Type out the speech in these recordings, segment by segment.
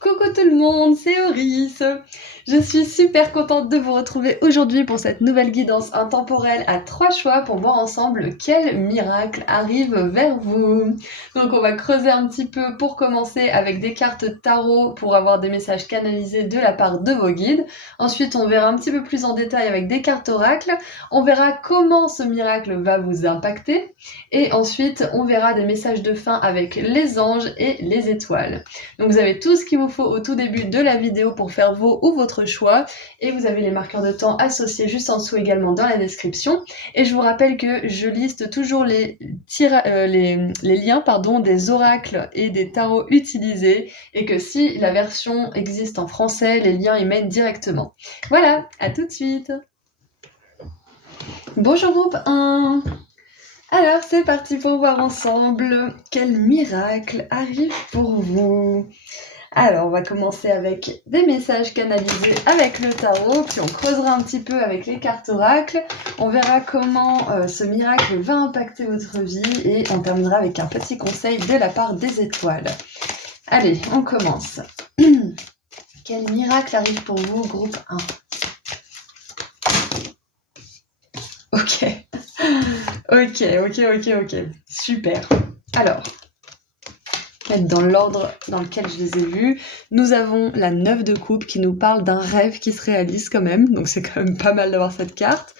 Coucou tout le monde, c'est Oris. Je suis super contente de vous retrouver aujourd'hui pour cette nouvelle guidance intemporelle à 3 choix pour voir ensemble quel miracle arrive vers vous. Donc on va creuser un petit peu pour commencer avec des cartes tarot pour avoir des messages canalisés de la part de vos guides. Ensuite on verra un petit peu plus en détail avec des cartes oracles. On verra comment ce miracle va vous impacter. Et ensuite on verra des messages de fin avec les anges et les étoiles. Donc vous avez tout ce qu'il vous faut au tout début de la vidéo pour faire vos ou votre choix et vous avez les marqueurs de temps associés juste en dessous également dans la description. Et je vous rappelle que je liste toujours les liens des oracles et des tarots utilisés et que si la version existe en français, les liens y mènent directement. Voilà, à tout de suite. Bonjour groupe 1. Alors c'est parti pour voir ensemble quel miracle arrive pour vous. Alors, on va commencer avec des messages canalisés avec le tarot, puis on creusera un petit peu avec les cartes oracles. On verra comment ce miracle va impacter votre vie et on terminera avec un petit conseil de la part des étoiles. Allez, on commence. Quel miracle arrive pour vous, groupe 1? Ok. Ok. Super. Alors, dans l'ordre dans lequel je les ai vus, nous avons la 9 de coupe qui nous parle d'un rêve qui se réalise quand même, donc c'est quand même pas mal d'avoir cette carte.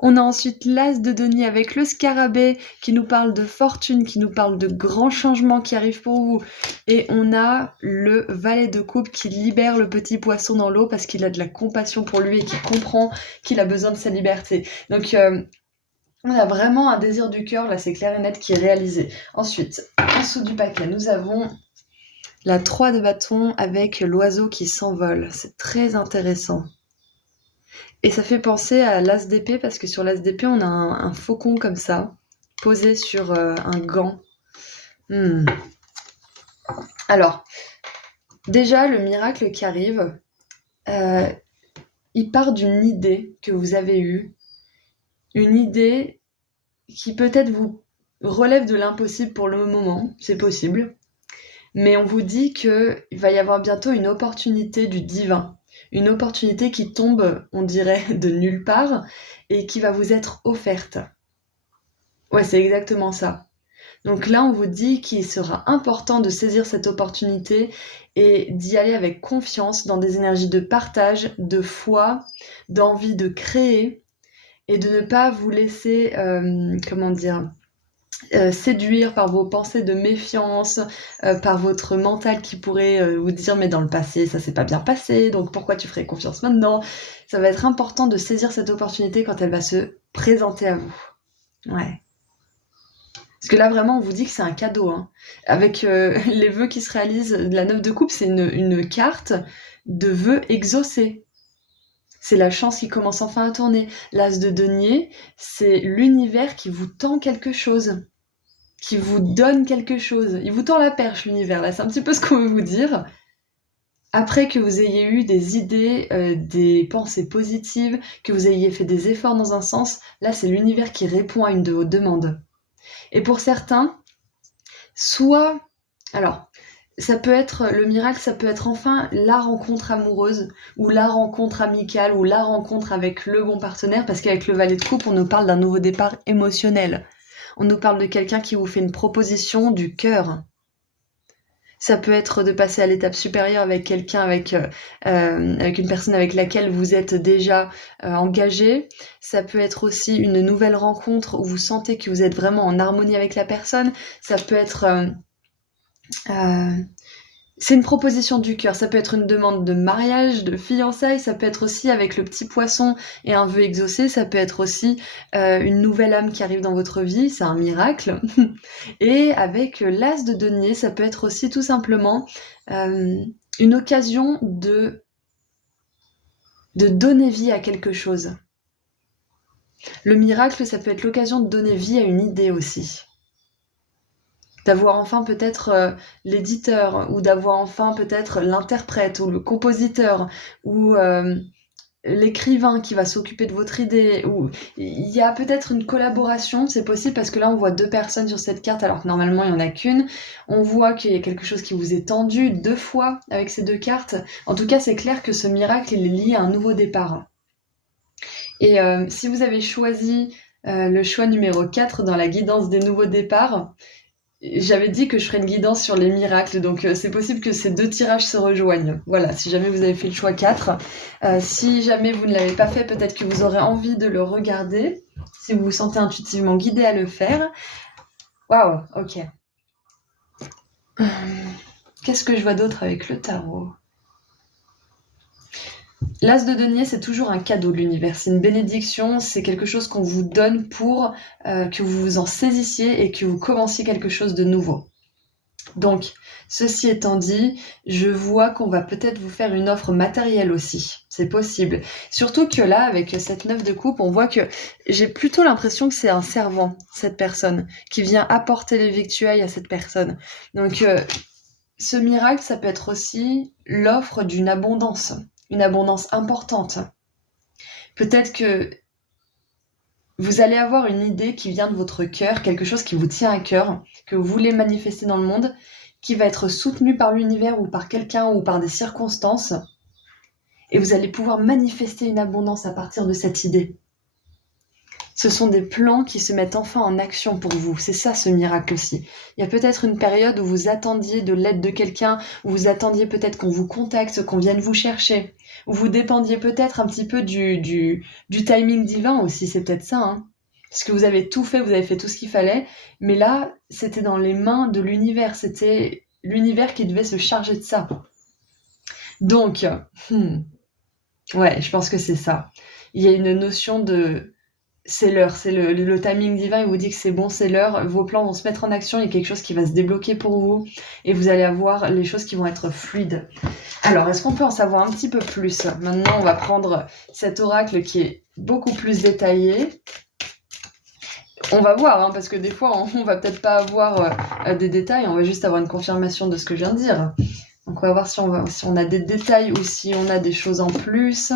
On a ensuite l'As de denier avec le scarabée qui nous parle de fortune, qui nous parle de grands changements qui arrivent pour vous. Et on a le valet de coupe qui libère le petit poisson dans l'eau parce qu'il a de la compassion pour lui et qui comprend qu'il a besoin de sa liberté. Donc on a vraiment un désir du cœur, là c'est clair et net, qui est réalisé. Ensuite, en dessous du paquet, nous avons la 3 de bâton avec l'oiseau qui s'envole. C'est très intéressant. Et ça fait penser à l'as d'épée, parce que sur l'as d'épée, on a un faucon comme ça, posé sur un gant. Alors, déjà, le miracle qui arrive, il part d'une idée que vous avez eue, une idée qui peut-être vous relève de l'impossible pour le moment, c'est possible, mais on vous dit qu'il va y avoir bientôt une opportunité du divin, une opportunité qui tombe, on dirait, de nulle part, et qui va vous être offerte. Ouais, c'est exactement ça. Donc là, on vous dit qu'il sera important de saisir cette opportunité et d'y aller avec confiance dans des énergies de partage, de foi, d'envie de créer, et de ne pas vous laisser, séduire par vos pensées de méfiance, par votre mental qui pourrait vous dire mais dans le passé ça s'est pas bien passé, donc pourquoi tu ferais confiance maintenant? Ça va être important de saisir cette opportunité quand elle va se présenter à vous. Ouais. Parce que là vraiment on vous dit que c'est un cadeau, hein. Avec les vœux qui se réalisent, la 9 de coupe c'est une carte de vœux exaucés. C'est la chance qui commence enfin à tourner. L'as de denier, c'est l'univers qui vous tend quelque chose, qui vous donne quelque chose. Il vous tend la perche, l'univers, là, c'est un petit peu ce qu'on veut vous dire. Après que vous ayez eu des idées, des pensées positives, que vous ayez fait des efforts dans un sens, là, c'est l'univers qui répond à une de vos demandes. Et pour certains, soit... Alors, ça peut être le miracle, ça peut être enfin la rencontre amoureuse ou la rencontre amicale ou la rencontre avec le bon partenaire, parce qu'avec le valet de coupe, on nous parle d'un nouveau départ émotionnel. On nous parle de quelqu'un qui vous fait une proposition du cœur. Ça peut être de passer à l'étape supérieure avec quelqu'un, avec une personne avec laquelle vous êtes déjà engagé. Ça peut être aussi une nouvelle rencontre où vous sentez que vous êtes vraiment en harmonie avec la personne. Ça peut être... c'est une proposition du cœur, ça peut être une demande de mariage, de fiançailles, ça peut être aussi avec le petit poisson et un vœu exaucé, ça peut être aussi une nouvelle âme qui arrive dans votre vie, c'est un miracle. Et avec l'as de denier, ça peut être aussi tout simplement une occasion de donner vie à quelque chose. Le miracle, ça peut être l'occasion de donner vie à une idée aussi. D'avoir enfin peut-être l'éditeur, ou d'avoir enfin peut-être l'interprète, ou le compositeur, ou l'écrivain qui va s'occuper de votre idée, ou il y a peut-être une collaboration, c'est possible parce que là on voit 2 personnes sur cette carte alors que normalement il y en a qu'une. On voit qu'il y a quelque chose qui vous est tendu 2 fois avec ces 2 cartes. En tout cas, c'est clair que ce miracle, il est lié à un nouveau départ. Et si vous avez choisi le choix numéro 4 dans la guidance des nouveaux départs, j'avais dit que je ferais une guidance sur les miracles, donc c'est possible que ces 2 tirages se rejoignent. Voilà, si jamais vous avez fait le choix 4. Si jamais vous ne l'avez pas fait, peut-être que vous aurez envie de le regarder, si vous vous sentez intuitivement guidé à le faire. Waouh, ok. Qu'est-ce que je vois d'autre avec le tarot ? L'As de denier, c'est toujours un cadeau de l'univers, c'est une bénédiction, c'est quelque chose qu'on vous donne pour que vous vous en saisissiez et que vous commenciez quelque chose de nouveau. Donc, ceci étant dit, je vois qu'on va peut-être vous faire une offre matérielle aussi, c'est possible. Surtout que là, avec cette 9 de coupe, on voit que j'ai plutôt l'impression que c'est un servant, cette personne, qui vient apporter les victuailles à cette personne. Donc, ce miracle, ça peut être aussi l'offre d'une abondance, une abondance importante. Peut-être que vous allez avoir une idée qui vient de votre cœur, quelque chose qui vous tient à cœur, que vous voulez manifester dans le monde, qui va être soutenu par l'univers ou par quelqu'un ou par des circonstances, et vous allez pouvoir manifester une abondance à partir de cette idée. Ce sont des plans qui se mettent enfin en action pour vous. C'est ça ce miracle aussi. Il y a peut-être une période où vous attendiez de l'aide de quelqu'un, où vous attendiez peut-être qu'on vous contacte, qu'on vienne vous chercher, où vous dépendiez peut-être un petit peu du timing divin aussi, c'est peut-être ça, hein. Parce que vous avez tout fait, vous avez fait tout ce qu'il fallait, mais là, c'était dans les mains de l'univers, c'était l'univers qui devait se charger de ça. Donc, ouais, je pense que c'est ça. Il y a une notion de... C'est l'heure, c'est le timing divin, il vous dit que c'est bon, c'est l'heure, vos plans vont se mettre en action, il y a quelque chose qui va se débloquer pour vous, et vous allez avoir les choses qui vont être fluides. Alors, est-ce qu'on peut en savoir un petit peu plus ? Maintenant, on va prendre cet oracle qui est beaucoup plus détaillé. On va voir, hein, parce que des fois, on va peut-être pas avoir des détails, on va juste avoir une confirmation de ce que je viens de dire. Donc, on va voir si on a des détails ou si on a des choses en plus,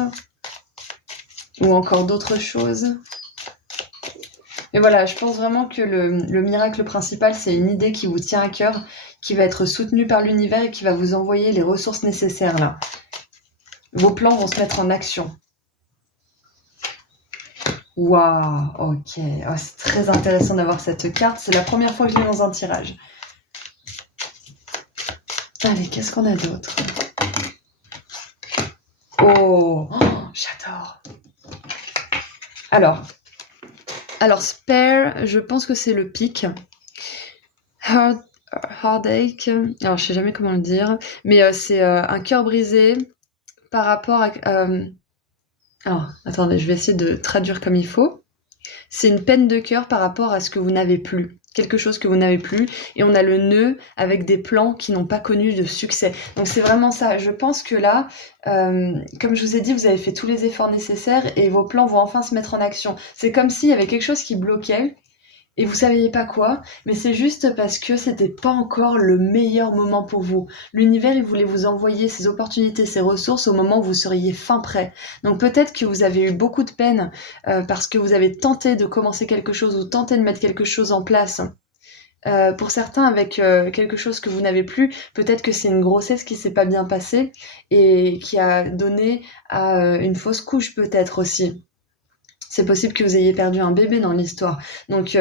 ou encore d'autres choses. Et voilà, je pense vraiment que le miracle principal, c'est une idée qui vous tient à cœur, qui va être soutenue par l'univers et qui va vous envoyer les ressources nécessaires là. Vos plans vont se mettre en action. Waouh, ok. Oh, c'est très intéressant d'avoir cette carte. C'est la première fois que je l'ai dans un tirage. Allez, qu'est-ce qu'on a d'autre ? Oh, j'adore. Alors, spare, je pense que c'est le pic. Heartache, alors je sais jamais comment le dire, mais c'est un cœur brisé par rapport à... alors, attendez, je vais essayer de traduire comme il faut. C'est une peine de cœur par rapport à ce que vous n'avez plus. Quelque chose que vous n'avez plus. Et on a le nœud avec des plans qui n'ont pas connu de succès. Donc c'est vraiment ça. Je pense que là, comme je vous ai dit, vous avez fait tous les efforts nécessaires et vos plans vont enfin se mettre en action. C'est comme s'il y avait quelque chose qui bloquait et vous saviez pas quoi, mais c'est juste parce que c'était pas encore le meilleur moment pour vous. L'univers, il voulait vous envoyer ces opportunités, ces ressources au moment où vous seriez fin prêt. Donc peut-être que vous avez eu beaucoup de peine parce que vous avez tenté de commencer quelque chose ou tenté de mettre quelque chose en place. Pour certains, avec quelque chose que vous n'avez plus, peut-être que c'est une grossesse qui s'est pas bien passée et qui a donné à une fausse couche peut-être aussi. C'est possible que vous ayez perdu un bébé dans l'histoire. Donc,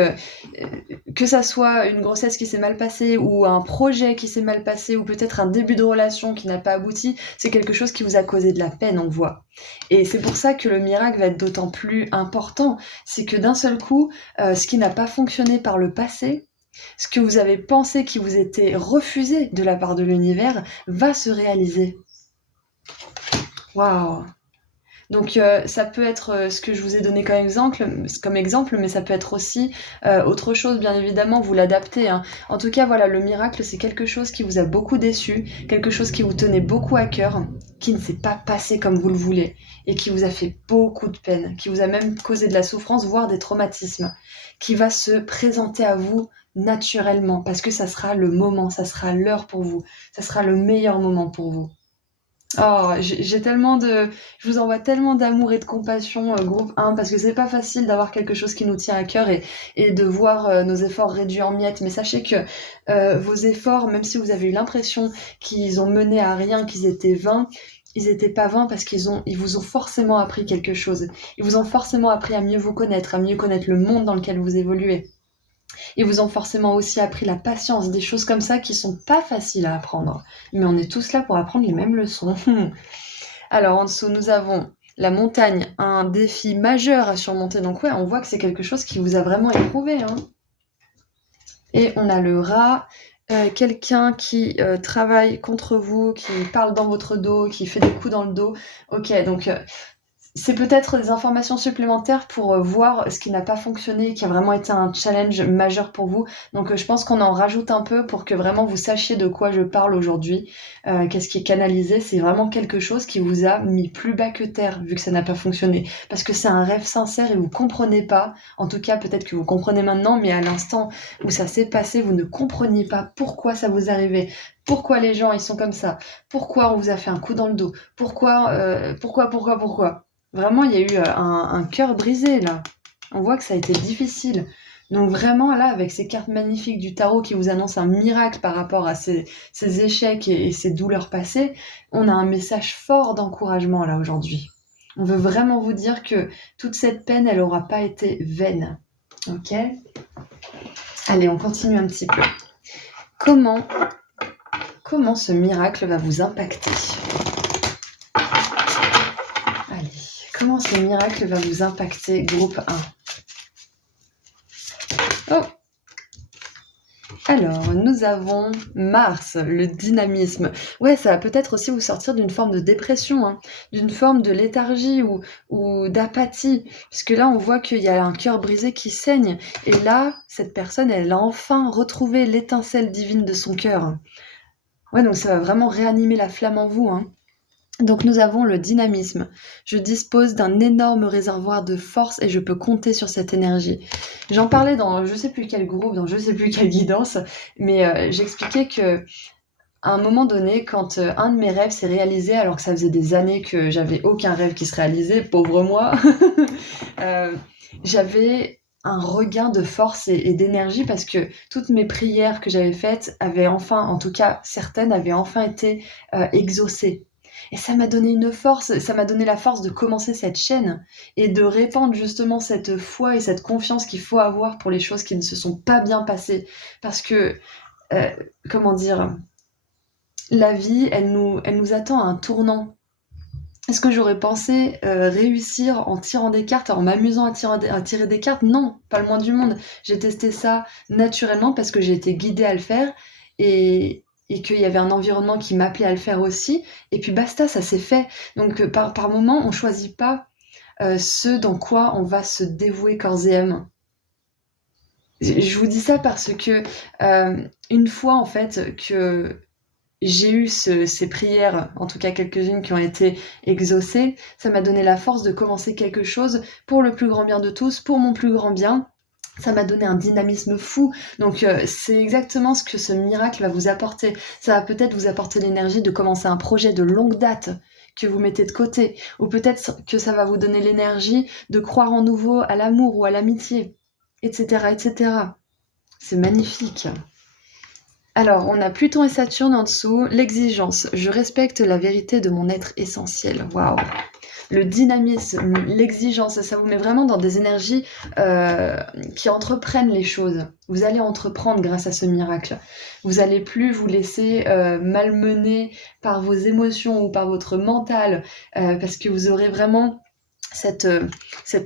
que ça soit une grossesse qui s'est mal passée ou un projet qui s'est mal passé ou peut-être un début de relation qui n'a pas abouti, c'est quelque chose qui vous a causé de la peine, on voit. Et c'est pour ça que le miracle va être d'autant plus important. C'est que d'un seul coup, ce qui n'a pas fonctionné par le passé, ce que vous avez pensé qui vous était refusé de la part de l'univers, va se réaliser. Waouh! Donc ça peut être ce que je vous ai donné comme exemple, mais ça peut être aussi autre chose, bien évidemment, vous l'adaptez, hein. En tout cas, voilà, le miracle, c'est quelque chose qui vous a beaucoup déçu, quelque chose qui vous tenait beaucoup à cœur, qui ne s'est pas passé comme vous le voulez, et qui vous a fait beaucoup de peine, qui vous a même causé de la souffrance, voire des traumatismes, qui va se présenter à vous naturellement, parce que ça sera le moment, ça sera l'heure pour vous, ça sera le meilleur moment pour vous. Oh, j'ai tellement de... Je vous envoie tellement d'amour et de compassion, groupe 1, parce que c'est pas facile d'avoir quelque chose qui nous tient à cœur et de voir nos efforts réduits en miettes. Mais sachez que vos efforts, même si vous avez eu l'impression qu'ils ont mené à rien, qu'ils étaient vains, ils étaient pas vains parce ils vous ont forcément appris quelque chose. Ils vous ont forcément appris à mieux vous connaître, à mieux connaître le monde dans lequel vous évoluez. Ils vous ont forcément aussi appris la patience, des choses comme ça qui sont pas faciles à apprendre. Mais on est tous là pour apprendre les mêmes leçons. Alors en dessous, nous avons la montagne, un défi majeur à surmonter. Donc ouais, on voit que c'est quelque chose qui vous a vraiment éprouvé, hein. Et on a le rat, quelqu'un qui travaille contre vous, qui parle dans votre dos, qui fait des coups dans le dos. Ok, donc c'est peut-être des informations supplémentaires pour voir ce qui n'a pas fonctionné, qui a vraiment été un challenge majeur pour vous. Donc je pense qu'on en rajoute un peu pour que vraiment vous sachiez de quoi je parle aujourd'hui. Qu'est-ce qui est canalisé, c'est vraiment quelque chose qui vous a mis plus bas que terre vu que ça n'a pas fonctionné. Parce que c'est un rêve sincère et vous comprenez pas. En tout cas, peut-être que vous comprenez maintenant, mais à l'instant où ça s'est passé, vous ne compreniez pas pourquoi ça vous arrivait. Pourquoi les gens ils sont comme ça? Pourquoi on vous a fait un coup dans le dos? Pourquoi? Vraiment, il y a eu un cœur brisé là. On voit que ça a été difficile. Donc vraiment là, avec ces cartes magnifiques du tarot qui vous annoncent un miracle par rapport à ces échecs et ces douleurs passées, on a un message fort d'encouragement là aujourd'hui. On veut vraiment vous dire que toute cette peine, elle n'aura pas été vaine. Ok? Allez, on continue un petit peu. Comment ce miracle va vous impacter? Allez, comment ce miracle va vous impacter, groupe 1? Oh! Alors, nous avons Mars, le dynamisme. Ouais, ça va peut-être aussi vous sortir d'une forme de dépression, hein, d'une forme de léthargie ou d'apathie. Puisque là, on voit qu'il y a un cœur brisé qui saigne. Et là, cette personne, elle a enfin retrouvé l'étincelle divine de son cœur. Ouais, donc ça va vraiment réanimer la flamme en vous, hein. Donc nous avons le dynamisme. Je dispose d'un énorme réservoir de force et je peux compter sur cette énergie. J'en parlais dans je sais plus quel groupe, dans je sais plus quelle guidance, mais j'expliquais que à un moment donné, quand un de mes rêves s'est réalisé, alors que ça faisait des années que j'avais aucun rêve qui se réalisait, pauvre moi, euh, j'avais un regain de force et d'énergie parce que toutes mes prières que j'avais faites avaient enfin, en tout cas certaines, avaient enfin été exaucées. Et ça m'a donné une force, ça m'a donné la force de commencer cette chaîne et de répandre justement cette foi et cette confiance qu'il faut avoir pour les choses qui ne se sont pas bien passées. Parce que, euh, comment dire, la vie, elle nous attend à un tournant. Est-ce que j'aurais pensé réussir en tirant des cartes, en m'amusant à tirer des cartes? Non, pas le moins du monde. J'ai testé ça naturellement parce que j'ai été guidée à le faire et qu'il y avait un environnement qui m'appelait à le faire aussi. Et puis basta, ça s'est fait. Donc par moment, on choisit pas ce dans quoi on va se dévouer corps et âme. Je vous dis ça parce que une fois en fait que j'ai eu ces prières, en tout cas quelques-unes qui ont été exaucées, ça m'a donné la force de commencer quelque chose pour le plus grand bien de tous, pour mon plus grand bien. Ça m'a donné un dynamisme fou. Donc c'est exactement ce que ce miracle va vous apporter. Ça va peut-être vous apporter l'énergie de commencer un projet de longue date que vous mettez de côté. Ou peut-être que ça va vous donner l'énergie de croire en nouveau à l'amour ou à l'amitié, etc., etc. C'est magnifique. Alors, on a Pluton et Saturne en dessous. L'exigence. Je respecte la vérité de mon être essentiel. Waouh. Le dynamisme, l'exigence, ça vous met vraiment dans des énergies qui entreprennent les choses. Vous allez entreprendre grâce à ce miracle. Vous n'allez plus vous laisser malmener par vos émotions ou par votre mental, parce que vous aurez vraiment cet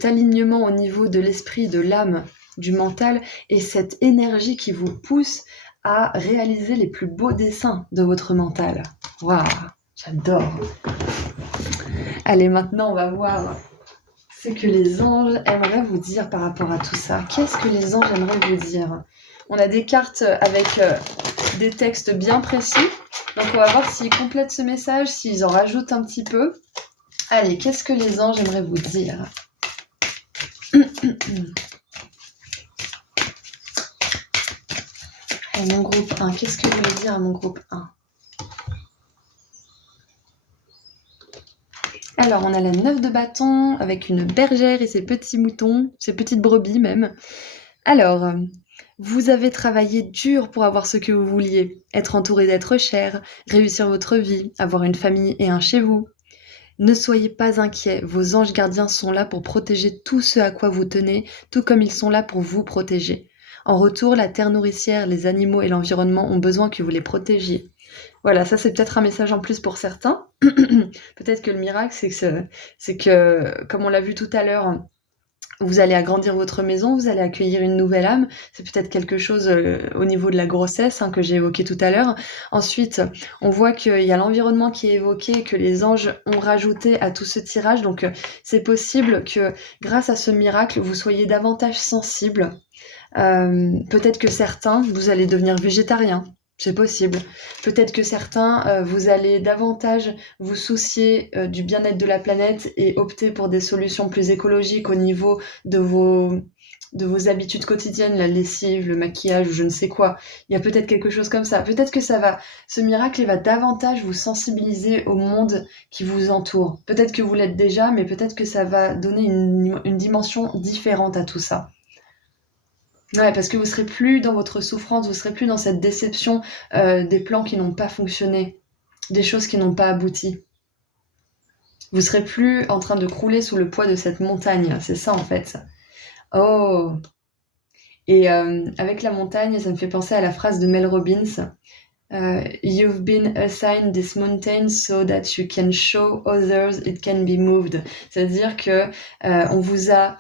alignement au niveau de l'esprit, de l'âme, du mental, et cette énergie qui vous pousse à réaliser les plus beaux dessins de votre mental. Waouh, j'adore. Allez, maintenant, on va voir ce que les anges aimeraient vous dire par rapport à tout ça. Qu'est-ce que les anges aimeraient vous dire? On a des cartes avec des textes bien précis. Donc, on va voir s'ils complètent ce message, s'ils en rajoutent un petit peu. Allez, qu'est-ce que les anges aimeraient vous dire? Allez, mon groupe 1, qu'est-ce que vous voulez dire à mon groupe 1? Alors, on a la 9 de bâton avec une bergère et ses petits moutons, ses petites brebis même. Alors, vous avez travaillé dur pour avoir ce que vous vouliez, être entouré d'êtres chers, réussir votre vie, avoir une famille et un chez vous. Ne soyez pas inquiets, vos anges gardiens sont là pour protéger tout ce à quoi vous tenez, tout comme ils sont là pour vous protéger. En retour, la terre nourricière, les animaux et l'environnement ont besoin que vous les protégiez. Voilà, ça c'est peut-être un message en plus pour certains. Peut-être que le miracle, c'est que, comme on l'a vu tout à l'heure, vous allez agrandir votre maison, vous allez accueillir une nouvelle âme. C'est peut-être quelque chose au niveau de la grossesse que j'ai évoqué tout à l'heure. Ensuite, on voit qu'il y a l'environnement qui est évoqué et que les anges ont rajouté à tout ce tirage. Donc, c'est possible que grâce à ce miracle, vous soyez davantage sensible. Peut-être que certains, vous allez devenir végétarien. C'est possible. Peut-être que certains, vous allez davantage vous soucier du bien-être de la planète et opter pour des solutions plus écologiques au niveau de vos habitudes quotidiennes, la lessive, le maquillage ou je ne sais quoi. Il y a peut-être quelque chose comme ça. Peut-être que ce miracle il va davantage vous sensibiliser au monde qui vous entoure. Peut-être que vous l'êtes déjà, mais peut-être que ça va donner une dimension différente à tout ça. Ouais, parce que vous serez plus dans votre souffrance, vous serez plus dans cette déception des plans qui n'ont pas fonctionné, des choses qui n'ont pas abouti. Vous serez plus en train de crouler sous le poids de cette montagne, c'est ça en fait. Oh! Et avec la montagne, ça me fait penser à la phrase de Mel Robbins. You've been assigned this mountain so that you can show others it can be moved. C'est-à-dire que on vous a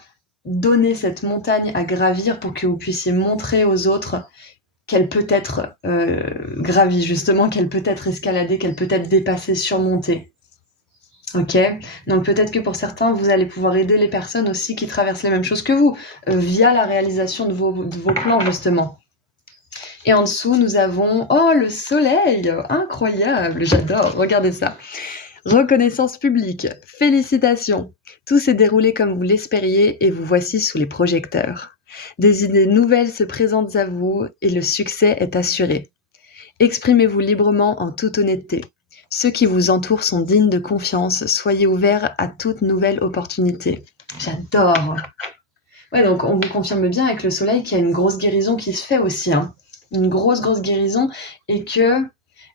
donné cette montagne à gravir pour que vous puissiez montrer aux autres qu'elle peut être gravie, justement, qu'elle peut être escaladée, qu'elle peut être dépassée, surmontée. Ok, donc peut-être que pour certains, vous allez pouvoir aider les personnes aussi qui traversent les mêmes choses que vous, via la réalisation de vos plans, justement. Et en dessous, nous avons... Oh, le soleil! Incroyable, j'adore, regardez ça. Reconnaissance publique, félicitations. Tout s'est déroulé comme vous l'espériez et vous voici sous les projecteurs. Des idées nouvelles se présentent à vous et le succès est assuré. Exprimez-vous librement en toute honnêteté. Ceux qui vous entourent sont dignes de confiance, soyez ouverts à toute nouvelle opportunité. J'adore. Ouais, donc on vous confirme bien avec le soleil qu'il y a une grosse guérison qui se fait aussi, une grosse guérison, et que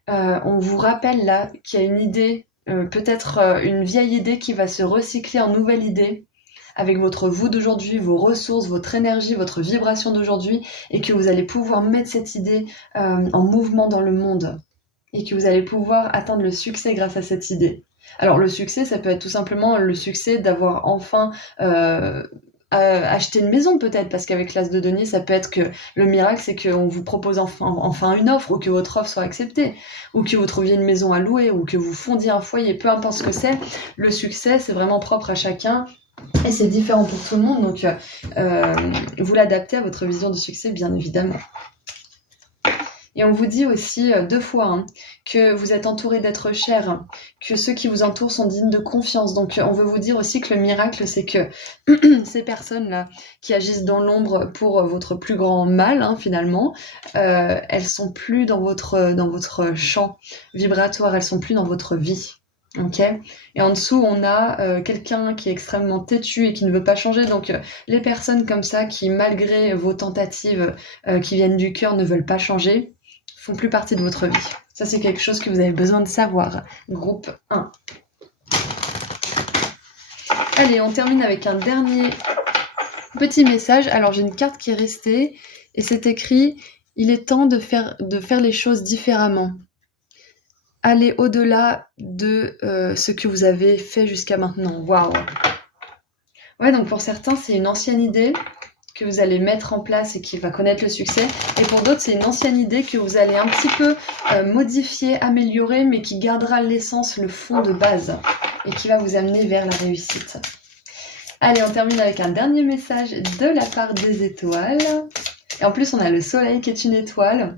on vous rappelle là qu'il y a une idée, peut-être une vieille idée qui va se recycler en nouvelle idée, avec votre vous d'aujourd'hui, vos ressources, votre énergie, votre vibration d'aujourd'hui, et que vous allez pouvoir mettre cette idée en mouvement dans le monde, et que vous allez pouvoir atteindre le succès grâce à cette idée. Alors le succès, ça peut être tout simplement le succès d'avoir enfin acheté une maison peut-être, parce qu'avec l'as de denier, ça peut être que le miracle, c'est qu'on vous propose enfin une offre, ou que votre offre soit acceptée, ou que vous trouviez une maison à louer, ou que vous fondiez un foyer, peu importe ce que c'est. Le succès, c'est vraiment propre à chacun. Et c'est différent pour tout le monde, donc vous l'adaptez à votre vision de succès, bien évidemment. Et on vous dit aussi 2 fois que vous êtes entouré d'êtres chers, que ceux qui vous entourent sont dignes de confiance. Donc on veut vous dire aussi que le miracle, c'est que ces personnes-là qui agissent dans l'ombre pour votre plus grand mal, finalement, elles sont plus dans votre champ vibratoire, elles sont plus dans votre vie. Ok. Et en dessous, on a quelqu'un qui est extrêmement têtu et qui ne veut pas changer. Donc, les personnes comme ça qui, malgré vos tentatives qui viennent du cœur, ne veulent pas changer, font plus partie de votre vie. Ça, c'est quelque chose que vous avez besoin de savoir. Groupe 1. Allez, on termine avec un dernier petit message. Alors, j'ai une carte qui est restée et c'est écrit « Il est temps de faire les choses différemment ». Allez au-delà de ce que vous avez fait jusqu'à maintenant. Waouh! Ouais, donc pour certains, c'est une ancienne idée que vous allez mettre en place et qui va connaître le succès. Et pour d'autres, c'est une ancienne idée que vous allez un petit peu modifier, améliorer, mais qui gardera l'essence, le fond de base et qui va vous amener vers la réussite. Allez, on termine avec un dernier message de la part des étoiles. Et en plus, on a le soleil qui est une étoile.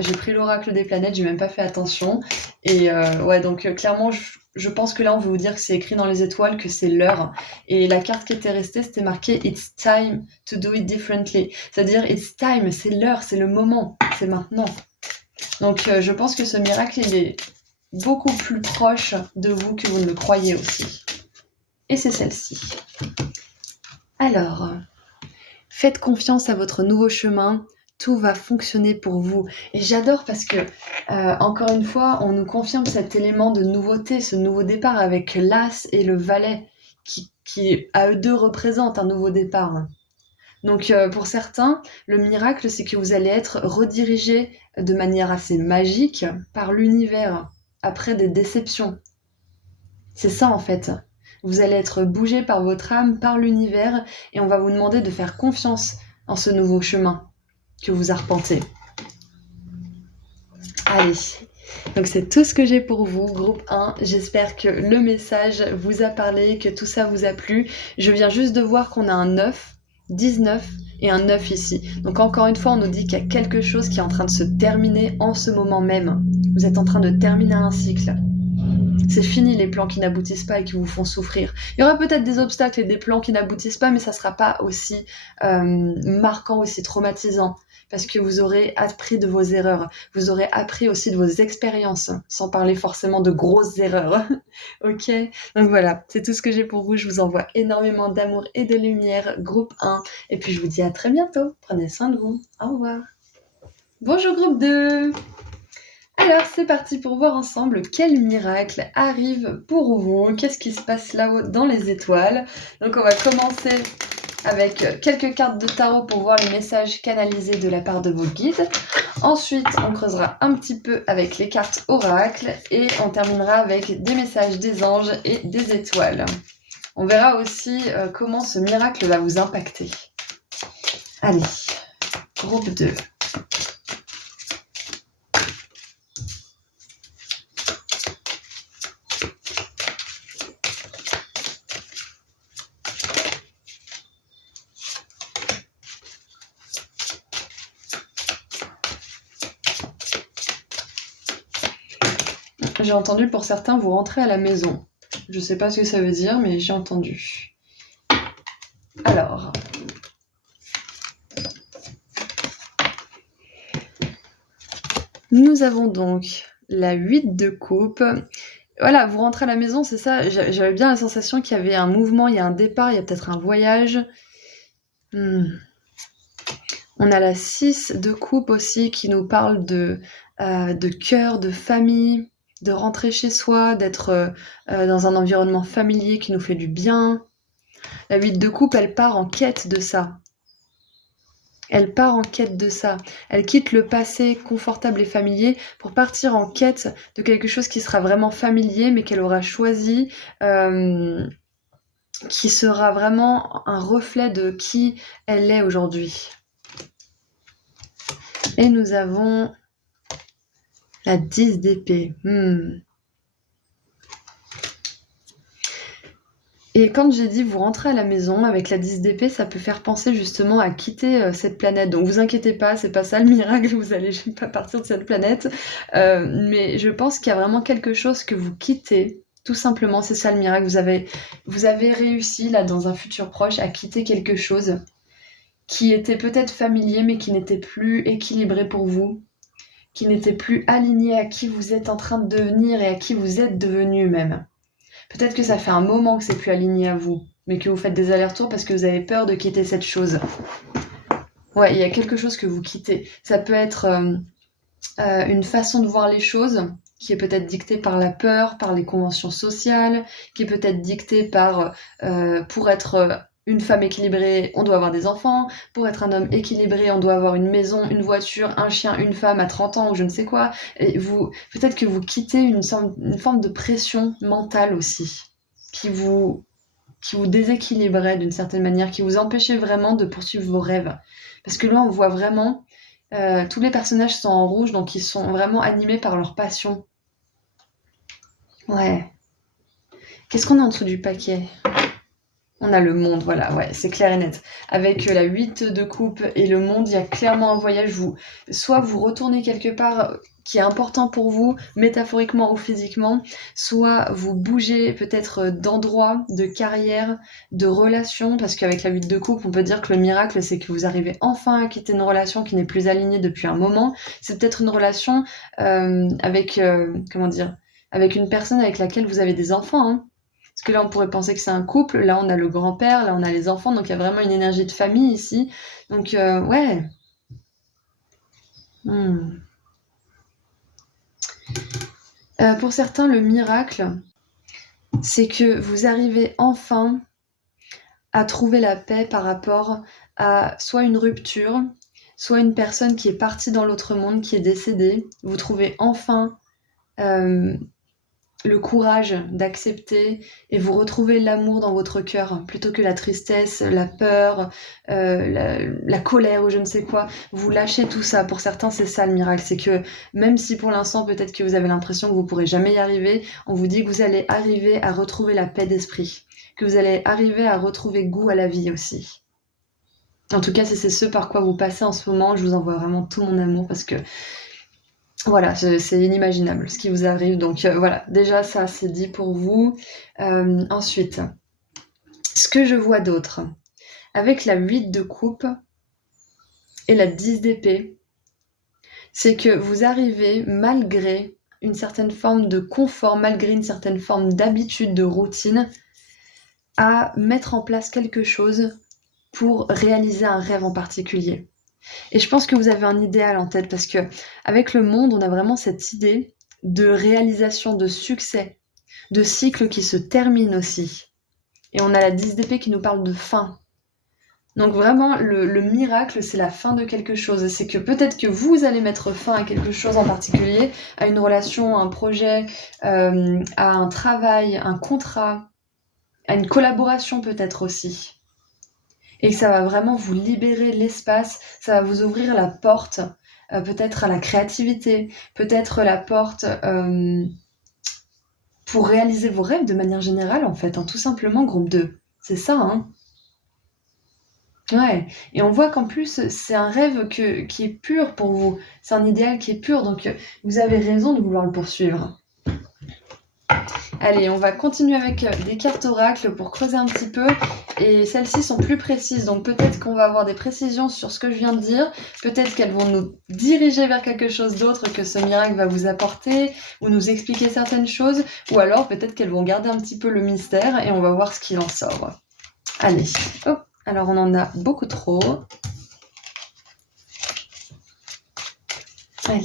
J'ai pris l'oracle des planètes, j'ai même pas fait attention. Et ouais, donc clairement, je pense que là, on veut vous dire que c'est écrit dans les étoiles, que c'est l'heure. Et la carte qui était restée, c'était marqué « It's time to do it differently ». C'est-à-dire « It's time », c'est l'heure, c'est le moment, c'est maintenant. Donc je pense que ce miracle, beaucoup plus proche de vous que vous ne le croyez aussi. Et c'est celle-ci. Alors, faites confiance à votre nouveau chemin, tout va fonctionner pour vous. Et j'adore parce que, encore une fois, on nous confirme cet élément de nouveauté, ce nouveau départ avec l'As et le Valet, qui à eux deux représentent un nouveau départ. Donc pour certains, le miracle, c'est que vous allez être redirigé de manière assez magique par l'univers après des déceptions. C'est ça en fait. Vous allez être bougé par votre âme, par l'univers, et on va vous demander de faire confiance en ce nouveau chemin que vous arpentez. Allez, donc c'est tout ce que j'ai pour vous, groupe 1. J'espère que le message vous a parlé, que tout ça vous a plu. Je viens juste de voir qu'on a un 9, 19 et un 9 ici. Donc encore une fois, on nous dit qu'il y a quelque chose qui est en train de se terminer en ce moment même. Vous êtes en train de terminer un cycle. C'est fini les plans qui n'aboutissent pas et qui vous font souffrir. Il y aura peut-être des obstacles et des plans qui n'aboutissent pas, mais ça ne sera pas aussi marquant, aussi traumatisant. Parce que vous aurez appris de vos erreurs. Vous aurez appris aussi de vos expériences, sans parler forcément de grosses erreurs. Ok? Donc voilà, c'est tout ce que j'ai pour vous. Je vous envoie énormément d'amour et de lumière, groupe 1. Et puis je vous dis à très bientôt. Prenez soin de vous. Au revoir. Bonjour groupe 2. Alors c'est parti pour voir ensemble quel miracle arrive pour vous. Qu'est-ce qui se passe là-haut dans les étoiles? Donc on va commencer avec quelques cartes de tarot pour voir les messages canalisés de la part de vos guides. Ensuite, on creusera un petit peu avec les cartes oracles et on terminera avec des messages des anges et des étoiles. On verra aussi comment ce miracle va vous impacter. Allez, groupe 2. J'ai entendu pour certains, vous rentrez à la maison. Je sais pas ce que ça veut dire, mais j'ai entendu. Alors. Nous avons donc la 8 de coupe. Voilà, vous rentrez à la maison, c'est ça. J'avais bien la sensation qu'il y avait un mouvement, il y a un départ, il y a peut-être un voyage. On a la 6 de coupe aussi qui nous parle de cœur, de famille, de rentrer chez soi, d'être dans un environnement familier qui nous fait du bien. La 8 de coupe, elle part en quête de ça. Elle part en quête de ça. Elle quitte le passé confortable et familier pour partir en quête de quelque chose qui sera vraiment familier, mais qu'elle aura choisi, qui sera vraiment un reflet de qui elle est aujourd'hui. Et nous avons la 10 d'épée. Et quand j'ai dit vous rentrez à la maison avec la 10 d'épée, ça peut faire penser justement à quitter cette planète. Donc vous inquiétez pas, c'est pas ça le miracle, vous allez pas partir de cette planète. Mais je pense qu'il y a vraiment quelque chose que vous quittez. Tout simplement, c'est ça le miracle. Vous avez réussi là dans un futur proche à quitter quelque chose qui était peut-être familier mais qui n'était plus équilibré pour vous, qui n'était plus aligné à qui vous êtes en train de devenir et à qui vous êtes devenu même. Peut-être que ça fait un moment que c'est plus aligné à vous, mais que vous faites des allers-retours parce que vous avez peur de quitter cette chose. Ouais, il y a quelque chose que vous quittez. Ça peut être une façon de voir les choses qui est peut-être dictée par la peur, par les conventions sociales, qui est peut-être dictée par pour être une femme équilibrée, on doit avoir des enfants. Pour être un homme équilibré, on doit avoir une maison, une voiture, un chien, une femme à 30 ans ou je ne sais quoi. Et peut-être que vous quittez une forme de pression mentale aussi, qui vous déséquilibrait d'une certaine manière, qui vous empêchait vraiment de poursuivre vos rêves. Parce que là, on voit vraiment, tous les personnages sont en rouge, donc ils sont vraiment animés par leur passion. Ouais. Qu'est-ce qu'on a en dessous du paquet ? On a le monde, voilà, ouais, c'est clair et net. Avec la 8 de coupe et le monde, il y a clairement un voyage. Soit vous retournez quelque part qui est important pour vous, métaphoriquement ou physiquement, soit vous bougez peut-être d'endroit, de carrière, de relation, parce qu'avec la 8 de coupe, on peut dire que le miracle, c'est que vous arrivez enfin à quitter une relation qui n'est plus alignée depuis un moment. C'est peut-être une relation avec, comment dire, avec une personne avec laquelle vous avez des enfants, hein. Parce que là, on pourrait penser que c'est un couple, là, on a le grand-père, là, on a les enfants, donc il y a vraiment une énergie de famille ici. Donc, ouais. Hmm. Pour certains, le miracle, c'est que vous arrivez enfin à trouver la paix par rapport à soit une rupture, soit une personne qui est partie dans l'autre monde, qui est décédée. Vous trouvez enfin le courage d'accepter et vous retrouvez l'amour dans votre cœur plutôt que la tristesse, la peur, la colère ou je ne sais quoi. Vous lâchez tout ça. Pour certains, c'est ça le miracle. C'est que même si pour l'instant, peut-être que vous avez l'impression que vous pourrez jamais y arriver, on vous dit que vous allez arriver à retrouver la paix d'esprit, que vous allez arriver à retrouver goût à la vie aussi. En tout cas, si c'est ce par quoi vous passez en ce moment, je vous envoie vraiment tout mon amour parce que voilà, c'est inimaginable ce qui vous arrive. Donc voilà, déjà ça c'est dit pour vous. Ensuite, ce que je vois d'autre, avec la 8 de coupe et la 10 d'épée, c'est que vous arrivez malgré une certaine forme de confort, malgré une certaine forme d'habitude, de routine, à mettre en place quelque chose pour réaliser un rêve en particulier. Et je pense que vous avez un idéal en tête parce que avec le monde, on a vraiment cette idée de réalisation, de succès, de cycle qui se termine aussi. Et on a la 10 d'épée qui nous parle de fin. Donc vraiment, le miracle, c'est la fin de quelque chose. C'est que peut-être que vous allez mettre fin à quelque chose en particulier, à une relation, à un projet, à un travail, un contrat, à une collaboration peut-être aussi. Et que ça va vraiment vous libérer l'espace, ça va vous ouvrir la porte, peut-être à la créativité, peut-être la porte pour réaliser vos rêves de manière générale, en fait, hein, tout simplement, groupe 2. C'est ça, hein. Ouais, et on voit qu'en plus, c'est un rêve qui est pur pour vous, c'est un idéal qui est pur, donc vous avez raison de vouloir le poursuivre. Allez, on va continuer avec des cartes oracles pour creuser un petit peu. Et celles-ci sont plus précises, donc peut-être qu'on va avoir des précisions sur ce que je viens de dire. Peut-être qu'elles vont nous diriger vers quelque chose d'autre que ce miracle va vous apporter, ou nous expliquer certaines choses. Ou alors peut-être qu'elles vont garder un petit peu le mystère et on va voir ce qu'il en sort. Allez, hop, alors on en a beaucoup trop. Allez.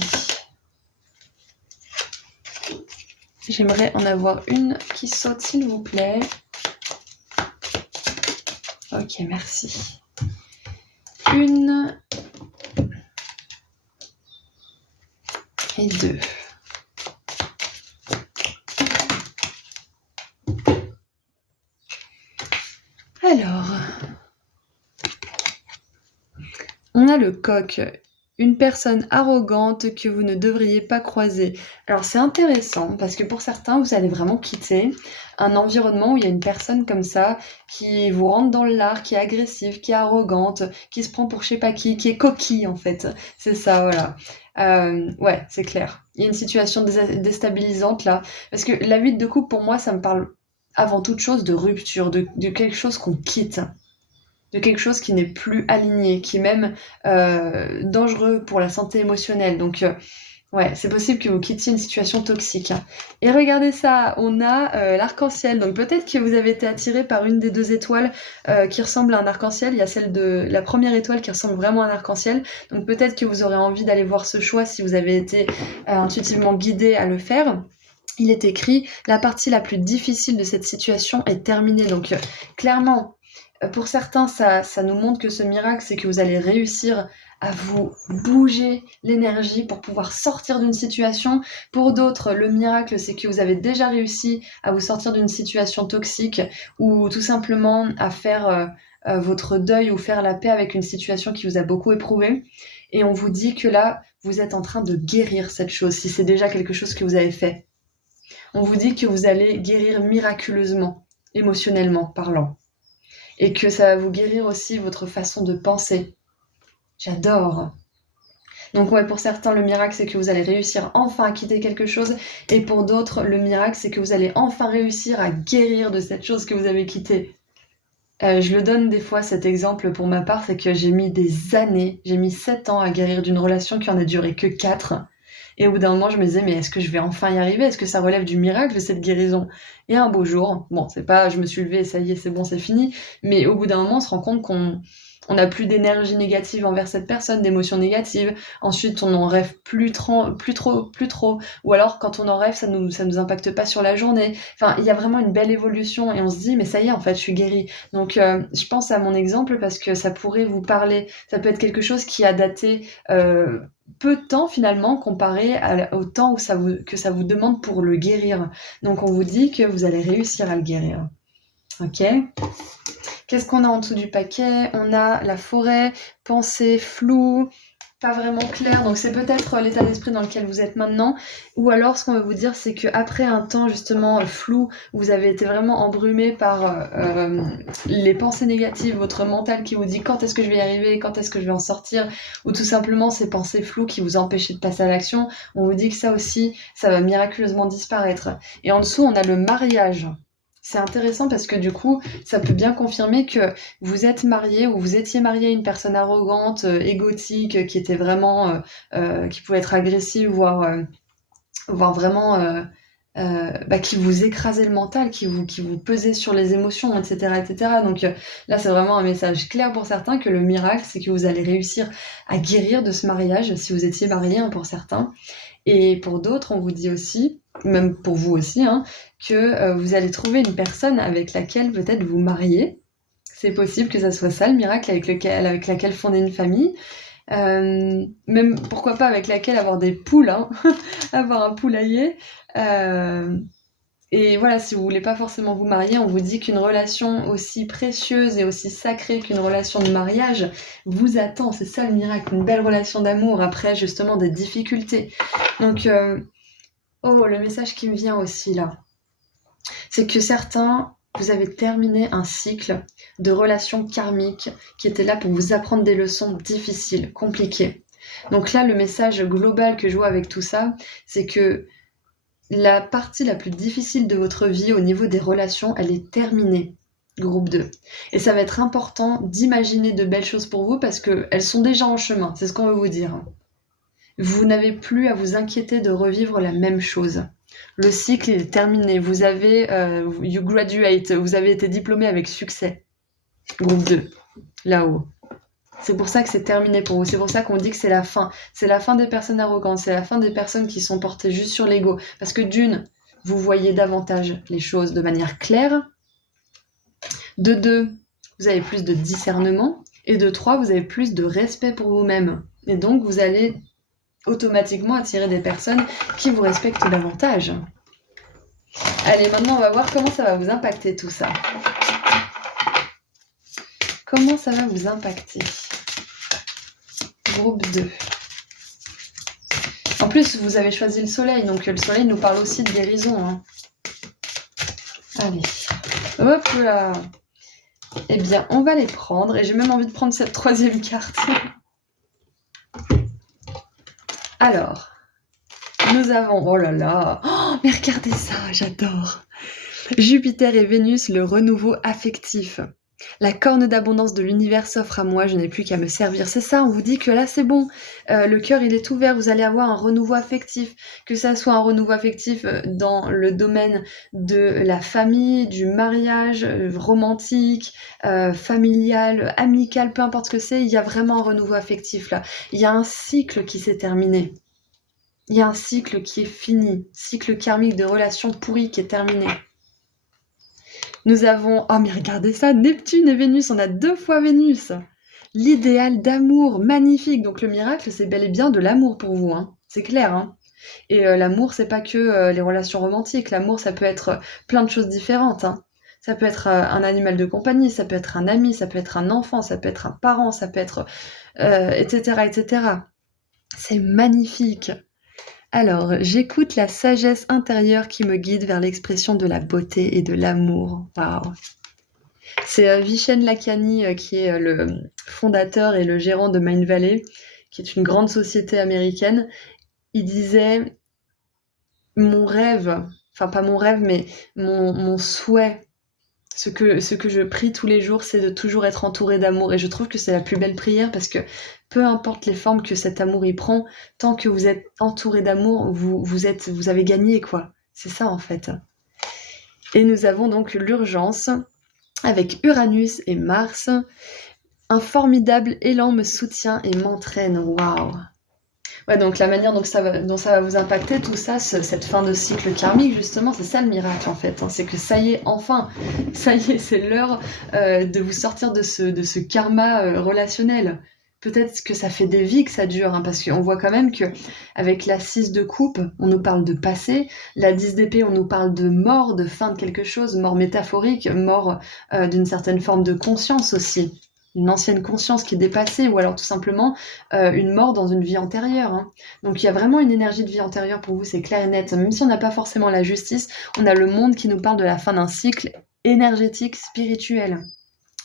J'aimerais en avoir une qui saute, s'il vous plaît. Ok, merci. Une et deux. Alors, on a le coq. Une personne arrogante que vous ne devriez pas croiser. Alors c'est intéressant parce que pour certains, vous allez vraiment quitter un environnement où il y a une personne comme ça qui vous rentre dans l'art, qui est agressive, qui est arrogante, qui se prend pour je sais pas qui est coquille en fait. C'est ça, voilà. Ouais, c'est clair. Il y a une situation déstabilisante là. Parce que la 8 de coupe, pour moi, ça me parle avant toute chose de rupture, de quelque chose qu'on quitte, de quelque chose qui n'est plus aligné, qui est même dangereux pour la santé émotionnelle. Donc, ouais, c'est possible que vous quittiez une situation toxique. Et regardez ça, on a l'arc-en-ciel. Donc peut-être que vous avez été attiré par une des deux étoiles qui ressemble à un arc-en-ciel. Il y a celle de la première étoile qui ressemble vraiment à un arc-en-ciel. Donc peut-être que vous aurez envie d'aller voir ce choix si vous avez été intuitivement guidé à le faire. Il est écrit, la partie la plus difficile de cette situation est terminée. Donc clairement, pour certains, ça nous montre que ce miracle, c'est que vous allez réussir à vous bouger l'énergie pour pouvoir sortir d'une situation. Pour d'autres, le miracle, c'est que vous avez déjà réussi à vous sortir d'une situation toxique ou tout simplement à faire votre deuil ou faire la paix avec une situation qui vous a beaucoup éprouvé. Et on vous dit que là, vous êtes en train de guérir cette chose, si c'est déjà quelque chose que vous avez fait. On vous dit que vous allez guérir miraculeusement, émotionnellement parlant. Et que ça va vous guérir aussi votre façon de penser. J'adore. Donc ouais, pour certains, le miracle, c'est que vous allez réussir enfin à quitter quelque chose. Et pour d'autres, le miracle, c'est que vous allez enfin réussir à guérir de cette chose que vous avez quittée. Je le donne des fois, cet exemple pour ma part, c'est que j'ai mis des années, j'ai mis 7 ans à guérir d'une relation qui en a duré que 4. Et au bout d'un moment, je me disais, mais est-ce que je vais enfin y arriver? Est-ce que ça relève du miracle, cette guérison? Et un beau jour, bon, c'est pas je me suis levée, ça y est, c'est bon, c'est fini, mais au bout d'un moment, on se rend compte qu'on n'a plus d'énergie négative envers cette personne, d'émotions négatives. Ensuite, on n'en rêve plus trop. Ou alors, quand on en rêve, ça nous impacte pas sur la journée. Enfin, il y a vraiment une belle évolution et on se dit, mais ça y est, en fait, je suis guérie. Donc, je pense à mon exemple parce que ça pourrait vous parler. Ça peut être quelque chose qui a daté peu de temps finalement comparé au temps que ça vous demande pour le guérir. Donc, on vous dit que vous allez réussir à le guérir. Ok? Qu'est-ce qu'on a en dessous du paquet? On a la forêt, pensée floue, pas vraiment claire. Donc c'est peut-être l'état d'esprit dans lequel vous êtes maintenant. Ou alors ce qu'on va vous dire, c'est qu'après un temps justement flou, où vous avez été vraiment embrumé par les pensées négatives, votre mental qui vous dit quand est-ce que je vais y arriver, quand est-ce que je vais en sortir, ou tout simplement ces pensées floues qui vous empêchaient de passer à l'action, on vous dit que ça aussi, ça va miraculeusement disparaître. Et en dessous, on a le mariage. C'est intéressant parce que du coup, ça peut bien confirmer que vous êtes marié ou vous étiez marié à une personne arrogante, égotique, qui était vraiment, qui pouvait être agressive, voire vraiment, qui vous écrasait le mental, qui vous pesait sur les émotions, etc., etc. Donc là, c'est vraiment un message clair pour certains que le miracle, c'est que vous allez réussir à guérir de ce mariage si vous étiez marié, hein, pour certains. Et pour d'autres, on vous dit aussi, même pour vous aussi, hein, que vous allez trouver une personne avec laquelle peut-être vous marier. C'est possible que ça soit ça le miracle avec laquelle fonder une famille. Même pourquoi pas avec laquelle avoir des poules, hein, avoir un poulailler. Et voilà, si vous voulez pas forcément vous marier, on vous dit qu'une relation aussi précieuse et aussi sacrée qu'une relation de mariage vous attend. C'est ça le miracle, une belle relation d'amour après justement des difficultés. Donc, le message qui me vient aussi là, c'est que certains, vous avez terminé un cycle de relations karmiques qui étaient là pour vous apprendre des leçons difficiles, compliquées. Donc là, le message global que je vois avec tout ça, c'est que la partie la plus difficile de votre vie au niveau des relations, elle est terminée. Groupe 2. Et ça va être important d'imaginer de belles choses pour vous parce qu'elles sont déjà en chemin, c'est ce qu'on veut vous dire. Vous n'avez plus à vous inquiéter de revivre la même chose. Le cycle est terminé. Vous avez, you graduate, vous avez été diplômé avec succès. Groupe 2, là-haut. C'est pour ça que c'est terminé pour vous. C'est pour ça qu'on dit que c'est la fin. C'est la fin des personnes arrogantes. C'est la fin des personnes qui sont portées juste sur l'ego. Parce que d'une, vous voyez davantage les choses de manière claire. De deux, vous avez plus de discernement. Et de trois, vous avez plus de respect pour vous-même. Et donc, vous allez automatiquement attirer des personnes qui vous respectent davantage. Allez, maintenant, on va voir comment ça va vous impacter tout ça. Comment ça va vous impacter? Groupe 2. En plus, vous avez choisi le soleil, donc le soleil nous parle aussi de guérison. Hein. Allez, hop là. Eh bien, on va les prendre, et j'ai même envie de prendre cette troisième carte. Alors, nous avons... Oh là là. Oh, mais regardez ça, j'adore. Jupiter et Vénus, le renouveau affectif. La corne d'abondance de l'univers s'offre à moi, je n'ai plus qu'à me servir. C'est ça, on vous dit que là c'est bon, le cœur il est ouvert, vous allez avoir un renouveau affectif, que ça soit un renouveau affectif dans le domaine de la famille, du mariage, romantique, familial, amical, peu importe ce que c'est, il y a vraiment un renouveau affectif là. Il y a un cycle qui s'est terminé. Il y a un cycle qui est fini, cycle karmique de relations pourries qui est terminé. Nous avons... Oh mais regardez ça, Neptune et Vénus, on a 2 fois Vénus. L'idéal d'amour, magnifique. Donc le miracle, c'est bel et bien de l'amour pour vous, hein. C'est clair, hein. Et l'amour, c'est pas que les relations romantiques. L'amour, ça peut être plein de choses différentes, hein. Ça peut être un animal de compagnie, ça peut être un ami, ça peut être un enfant, ça peut être un parent, ça peut être... etc., etc. C'est magnifique. Alors, j'écoute la sagesse intérieure qui me guide vers l'expression de la beauté et de l'amour. Waouh. C'est Vishen Lakhiani qui est le fondateur et le gérant de Mindvalley, qui est une grande société américaine. Il disait mon rêve, enfin pas mon rêve, mais mon souhait Ce que je prie tous les jours, c'est de toujours être entouré d'amour. Et je trouve que c'est la plus belle prière parce que peu importe les formes que cet amour y prend, tant que vous êtes entouré d'amour, vous avez gagné, quoi. C'est ça, en fait. Et nous avons donc l'urgence avec Uranus et Mars. Un formidable élan me soutient et m'entraîne. Waouh! Ouais, donc la manière dont ça va vous impacter, tout ça, cette fin de cycle karmique, justement, c'est ça le miracle en fait. Hein. C'est que ça y est, enfin, ça y est, c'est l'heure de vous sortir de ce karma relationnel. Peut-être que ça fait des vies que ça dure, hein, parce qu'on voit quand même que avec la 6 de coupe, on nous parle de passé, la 10 d'épée, on nous parle de mort, de fin de quelque chose, mort métaphorique, mort d'une certaine forme de conscience aussi. Une ancienne conscience qui est dépassée, ou alors tout simplement une mort dans une vie antérieure. Hein. Donc il y a vraiment une énergie de vie antérieure pour vous, c'est clair et net. Même si on n'a pas forcément la justice, on a le monde qui nous parle de la fin d'un cycle énergétique, spirituel.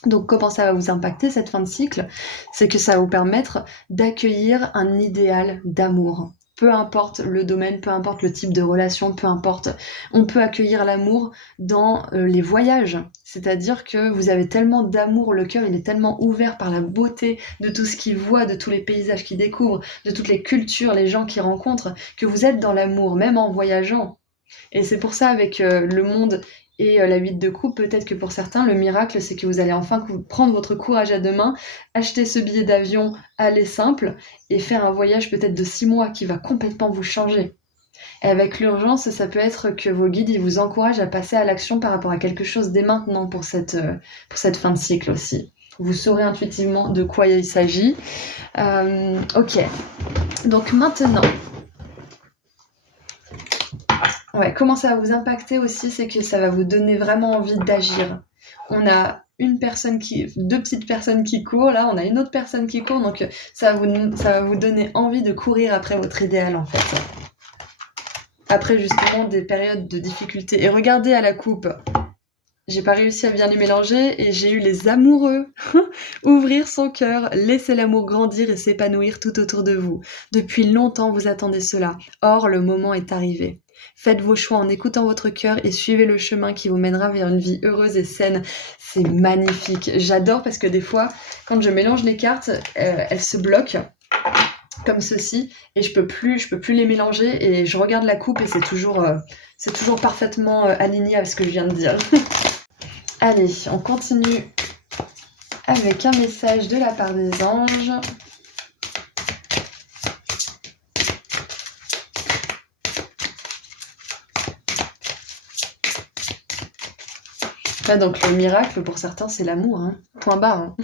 Donc comment ça va vous impacter cette fin de cycle? C'est que ça va vous permettre d'accueillir un idéal d'amour. Peu importe le domaine, peu importe le type de relation, peu importe, on peut accueillir l'amour dans les voyages. C'est-à-dire que vous avez tellement d'amour, le cœur il est tellement ouvert par la beauté de tout ce qu'il voit, de tous les paysages qu'il découvre, de toutes les cultures, les gens qu'il rencontre, que vous êtes dans l'amour, même en voyageant. Et c'est pour ça avec le monde et la 8 de coupe, peut-être que pour certains, le miracle, c'est que vous allez enfin prendre votre courage à deux mains, acheter ce billet d'avion, aller simple, et faire un voyage peut-être de 6 mois qui va complètement vous changer. Et avec l'urgence, ça peut être que vos guides ils vous encouragent à passer à l'action par rapport à quelque chose dès maintenant pour cette fin de cycle aussi. Vous saurez intuitivement de quoi il s'agit. Ok, donc maintenant... Ouais, comment ça va vous impacter aussi, c'est que ça va vous donner vraiment envie d'agir. On a deux petites personnes qui courent, là, on a une autre personne qui court, donc ça va vous donner envie de courir après votre idéal, en fait. Après, justement, des périodes de difficulté. Et regardez à la coupe, j'ai pas réussi à bien les mélanger et j'ai eu les amoureux. Ouvrir son cœur, laisser l'amour grandir et s'épanouir tout autour de vous. Depuis longtemps, vous attendez cela. Or, le moment est arrivé. Faites vos choix en écoutant votre cœur et suivez le chemin qui vous mènera vers une vie heureuse et saine. C'est magnifique. J'adore parce que des fois, quand je mélange les cartes, elles se bloquent comme ceci et je peux plus les mélanger et je regarde la coupe et c'est toujours parfaitement aligné avec ce que je viens de dire. Allez, on continue avec un message de la part des anges. Donc le miracle pour certains c'est l'amour, hein. Point barre. Hein.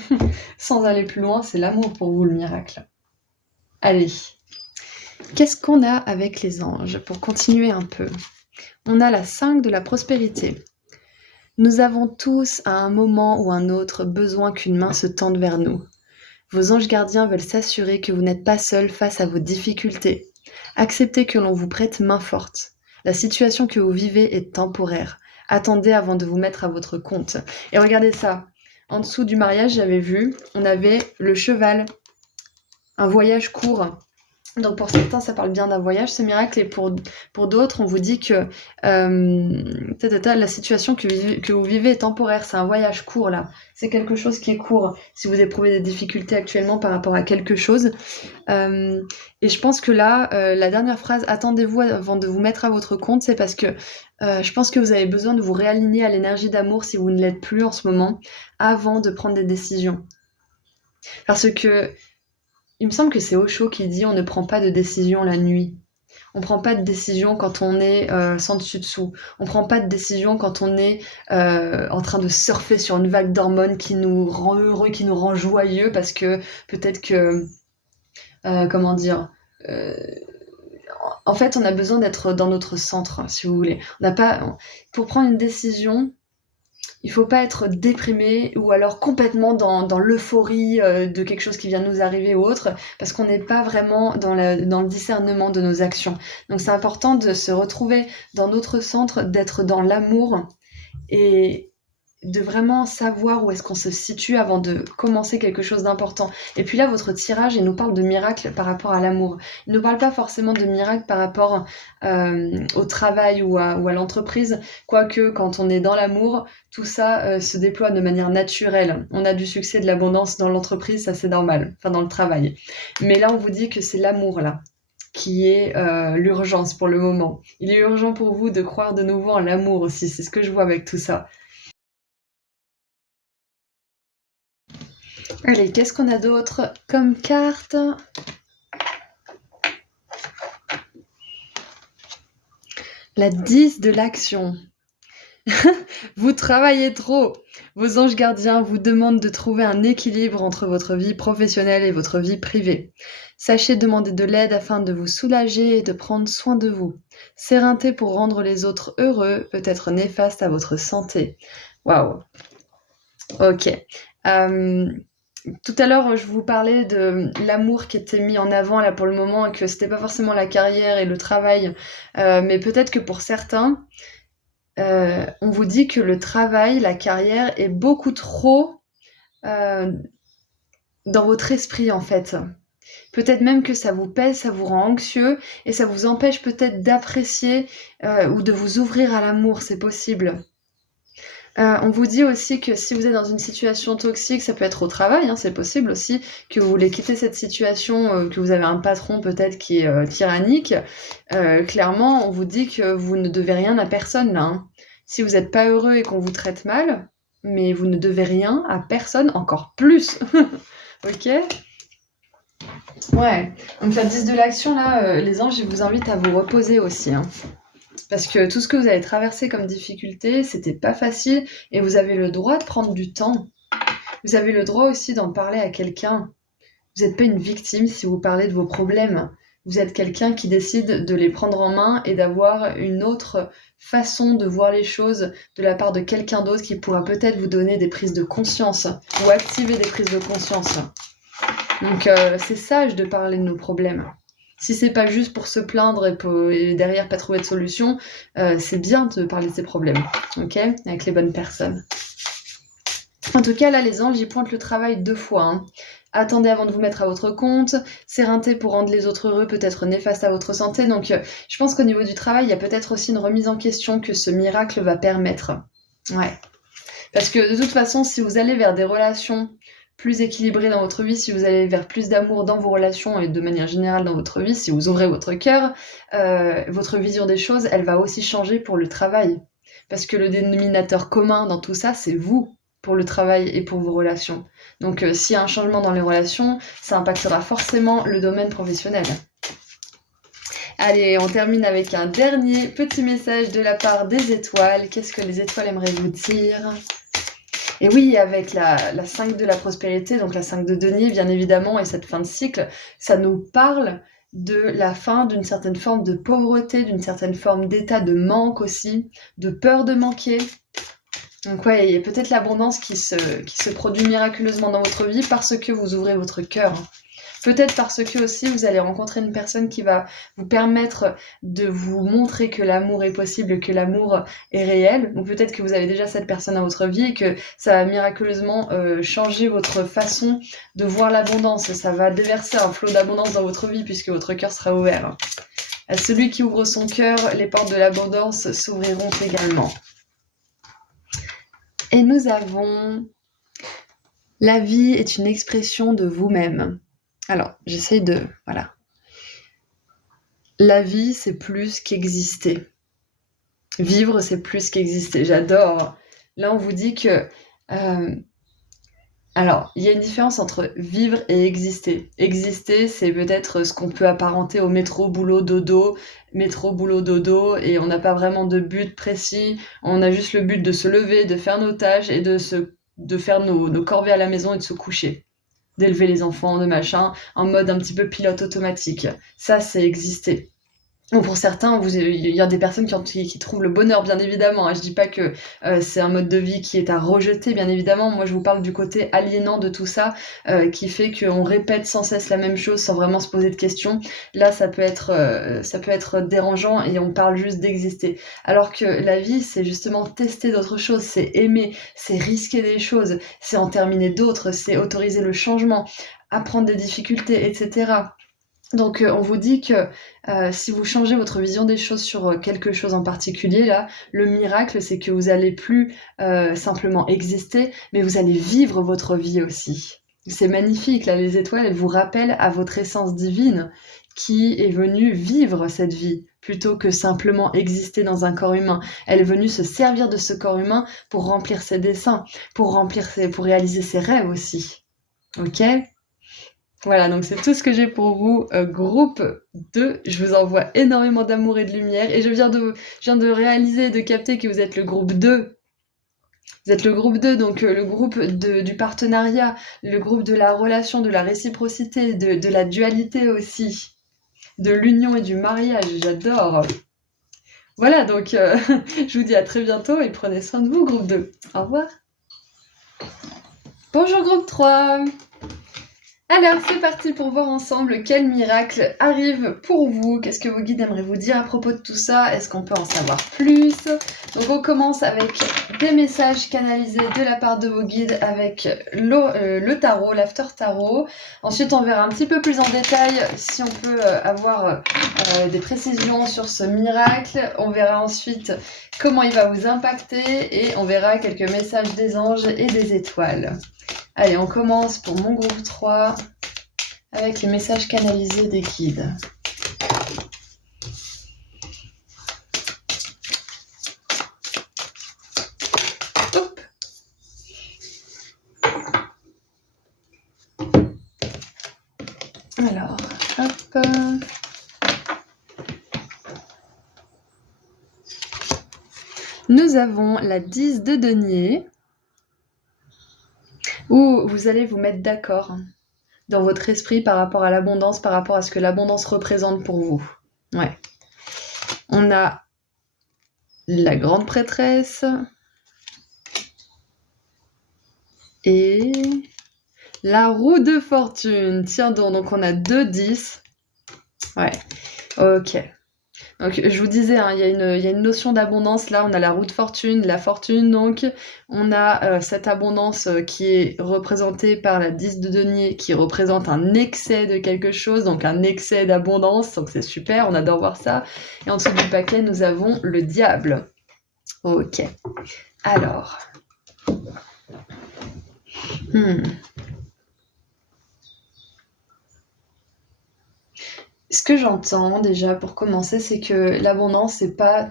Sans aller plus loin, c'est l'amour pour vous le miracle. Allez, qu'est-ce qu'on a avec les anges pour continuer un peu? On a la 5 de la prospérité. Nous avons tous à un moment ou un autre besoin qu'une main se tende vers nous. Vos anges gardiens veulent s'assurer que vous n'êtes pas seul face à vos difficultés. Acceptez que l'on vous prête main forte. La situation que vous vivez est temporaire. Attendez avant de vous mettre à votre compte. Et regardez ça. En dessous du mariage, j'avais vu, on avait le cheval. Un voyage court. Donc pour certains, ça parle bien d'un voyage, ce miracle, et pour d'autres, on vous dit que la situation que vous vivez est temporaire, c'est un voyage court là, c'est quelque chose qui est court, si vous éprouvez des difficultés actuellement par rapport à quelque chose. Et je pense que là, la dernière phrase, attendez-vous avant de vous mettre à votre compte, c'est parce que je pense que vous avez besoin de vous réaligner à l'énergie d'amour si vous ne l'êtes plus en ce moment, avant de prendre des décisions. Parce que il me semble que c'est Osho qui dit on ne prend pas de décision la nuit. On prend pas de décision quand on est sans dessus-dessous. On prend pas de décision quand on est en train de surfer sur une vague d'hormones qui nous rend heureux, qui nous rend joyeux, parce que peut-être que... en fait, on a besoin d'être dans notre centre, si vous voulez. Pour prendre une décision... Il faut pas être déprimé ou alors complètement dans l'euphorie de quelque chose qui vient de nous arriver ou autre, parce qu'on n'est pas vraiment dans le discernement de nos actions. Donc c'est important de se retrouver dans notre centre, d'être dans l'amour et de vraiment savoir où est-ce qu'on se situe avant de commencer quelque chose d'important. Et puis là, votre tirage, il nous parle de miracle par rapport à l'amour. Il ne nous parle pas forcément de miracle par rapport au travail ou à l'entreprise, quoique quand on est dans l'amour, tout ça se déploie de manière naturelle. On a du succès, de l'abondance dans l'entreprise, ça c'est normal, enfin dans le travail. Mais là, on vous dit que c'est l'amour, là, qui est l'urgence pour le moment. Il est urgent pour vous de croire de nouveau en l'amour aussi, c'est ce que je vois avec tout ça. Allez, qu'est-ce qu'on a d'autre comme carte? La 10 de l'action. Vous travaillez trop. Vos anges gardiens vous demandent de trouver un équilibre entre votre vie professionnelle et votre vie privée. Sachez demander de l'aide afin de vous soulager et de prendre soin de vous. S'éreinter pour rendre les autres heureux peut être néfaste à votre santé. Waouh. Ok. Tout à l'heure, je vous parlais de l'amour qui était mis en avant là pour le moment et que c'était pas forcément la carrière et le travail, mais peut-être que pour certains, on vous dit que le travail, la carrière est beaucoup trop dans votre esprit en fait. Peut-être même que ça vous pèse, ça vous rend anxieux et ça vous empêche peut-être d'apprécier ou de vous ouvrir à l'amour, c'est possible. On vous dit aussi que si vous êtes dans une situation toxique, ça peut être au travail, hein, c'est possible aussi que vous voulez quitter cette situation, que vous avez un patron peut-être qui est tyrannique. Clairement, on vous dit que vous ne devez rien à personne là, hein. Si vous n'êtes pas heureux et qu'on vous traite mal, mais vous ne devez rien à personne, encore plus. Ok? Ouais. Donc la 10 de l'action là, les anges, ils vous invitent à vous reposer aussi, hein. Parce que tout ce que vous avez traversé comme difficulté, c'était pas facile et vous avez le droit de prendre du temps. Vous avez le droit aussi d'en parler à quelqu'un. Vous n'êtes pas une victime si vous parlez de vos problèmes. Vous êtes quelqu'un qui décide de les prendre en main et d'avoir une autre façon de voir les choses de la part de quelqu'un d'autre qui pourra peut-être vous donner des prises de conscience ou activer des prises de conscience. Donc c'est sage de parler de nos problèmes. Si c'est pas juste pour se plaindre et derrière pas trouver de solution, c'est bien de parler de ses problèmes, ok? Avec les bonnes personnes. En tout cas, là, les anges, ils pointent le travail 2 fois, hein. Attendez avant de vous mettre à votre compte. S'éreinter pour rendre les autres heureux peut être néfaste à votre santé. Donc, je pense qu'au niveau du travail, il y a peut-être aussi une remise en question que ce miracle va permettre. Ouais. Parce que de toute façon, si vous allez vers des relations plus équilibrées dans votre vie, si vous allez vers plus d'amour dans vos relations et de manière générale dans votre vie, si vous ouvrez votre cœur, votre vision des choses, elle va aussi changer pour le travail. Parce que le dénominateur commun dans tout ça, c'est vous, pour le travail et pour vos relations. Donc s'il y a un changement dans les relations, ça impactera forcément le domaine professionnel. Allez, on termine avec un dernier petit message de la part des étoiles. Qu'est-ce que les étoiles aimeraient vous dire ? Et oui, avec la 5 de la prospérité, donc la 5 de denier, bien évidemment, et cette fin de cycle, ça nous parle de la fin d'une certaine forme de pauvreté, d'une certaine forme d'état de manque aussi, de peur de manquer. Donc ouais, il y a peut-être l'abondance qui se produit miraculeusement dans votre vie parce que vous ouvrez votre cœur. Peut-être parce que aussi vous allez rencontrer une personne qui va vous permettre de vous montrer que l'amour est possible, que l'amour est réel. Donc peut-être que vous avez déjà cette personne dans votre vie et que ça va miraculeusement changer votre façon de voir l'abondance. Ça va déverser un flot d'abondance dans votre vie puisque votre cœur sera ouvert. À celui qui ouvre son cœur, les portes de l'abondance s'ouvriront également. Et nous avons... La vie est une expression de vous-même. Alors, j'essaye de... Voilà. La vie, c'est plus qu'exister. Vivre, c'est plus qu'exister. J'adore. Là, on vous dit que... Alors, il y a une différence entre vivre et exister. Exister, c'est peut-être ce qu'on peut apparenter au métro, boulot, dodo, et on n'a pas vraiment de but précis. On a juste le but de se lever, de faire nos tâches et de faire nos corvées à la maison et de se coucher. D'élever les enfants, de machin, en mode un petit peu pilote automatique. Ça, c'est exister. Bon, pour certains, il y a des personnes qui trouvent le bonheur, bien évidemment, hein. Je dis pas que c'est un mode de vie qui est à rejeter, bien évidemment. Moi, je vous parle du côté aliénant de tout ça, qui fait qu'on répète sans cesse la même chose sans vraiment se poser de questions. Là, ça peut être dérangeant et on parle juste d'exister. Alors que la vie, c'est justement tester d'autres choses, c'est aimer, c'est risquer des choses, c'est en terminer d'autres, c'est autoriser le changement, apprendre des difficultés, etc. Donc on vous dit que si vous changez votre vision des choses sur quelque chose en particulier, là, le miracle, c'est que vous allez plus simplement exister, mais vous allez vivre votre vie aussi. C'est magnifique, là, les étoiles, elles vous rappellent à votre essence divine qui est venue vivre cette vie plutôt que simplement exister dans un corps humain. Elle est venue se servir de ce corps humain pour remplir ses desseins, pour réaliser ses rêves aussi. Ok ? Voilà, donc c'est tout ce que j'ai pour vous, groupe 2. Je vous envoie énormément d'amour et de lumière et je viens de réaliser, de capter que vous êtes le groupe 2. Vous êtes le groupe 2, donc le groupe du partenariat, le groupe de la relation, de la réciprocité, de la dualité aussi, de l'union et du mariage. J'adore. Voilà, donc je vous dis à très bientôt et prenez soin de vous, groupe 2. Au revoir. Bonjour, groupe 3. Alors, c'est parti pour voir ensemble quel miracle arrive pour vous. Qu'est-ce que vos guides aimeraient vous dire à propos de tout ça? Est-ce qu'on peut en savoir plus? Donc, on commence avec des messages canalisés de la part de vos guides avec le tarot, l'after tarot. Ensuite, on verra un petit peu plus en détail si on peut avoir des précisions sur ce miracle. On verra ensuite comment il va vous impacter et on verra quelques messages des anges et des étoiles. Allez, on commence pour mon groupe 3 avec les messages canalisés des guides. Hop. Alors, hop. Nous avons la 10 de denier, où vous allez vous mettre d'accord dans votre esprit par rapport à l'abondance, par rapport à ce que l'abondance représente pour vous. Ouais. On a la grande prêtresse et la roue de fortune. Tiens donc on a 2 10. Ouais, ok. Donc je vous disais, hein, il y a une notion d'abondance. Là, on a la roue de fortune, la fortune. Donc, on a cette abondance qui est représentée par la 10 de denier, qui représente un excès de quelque chose, donc un excès d'abondance. Donc c'est super, on adore voir ça. Et en dessous du paquet, nous avons le diable. Ok. Alors. Ce que j'entends déjà pour commencer, c'est que l'abondance, c'est pas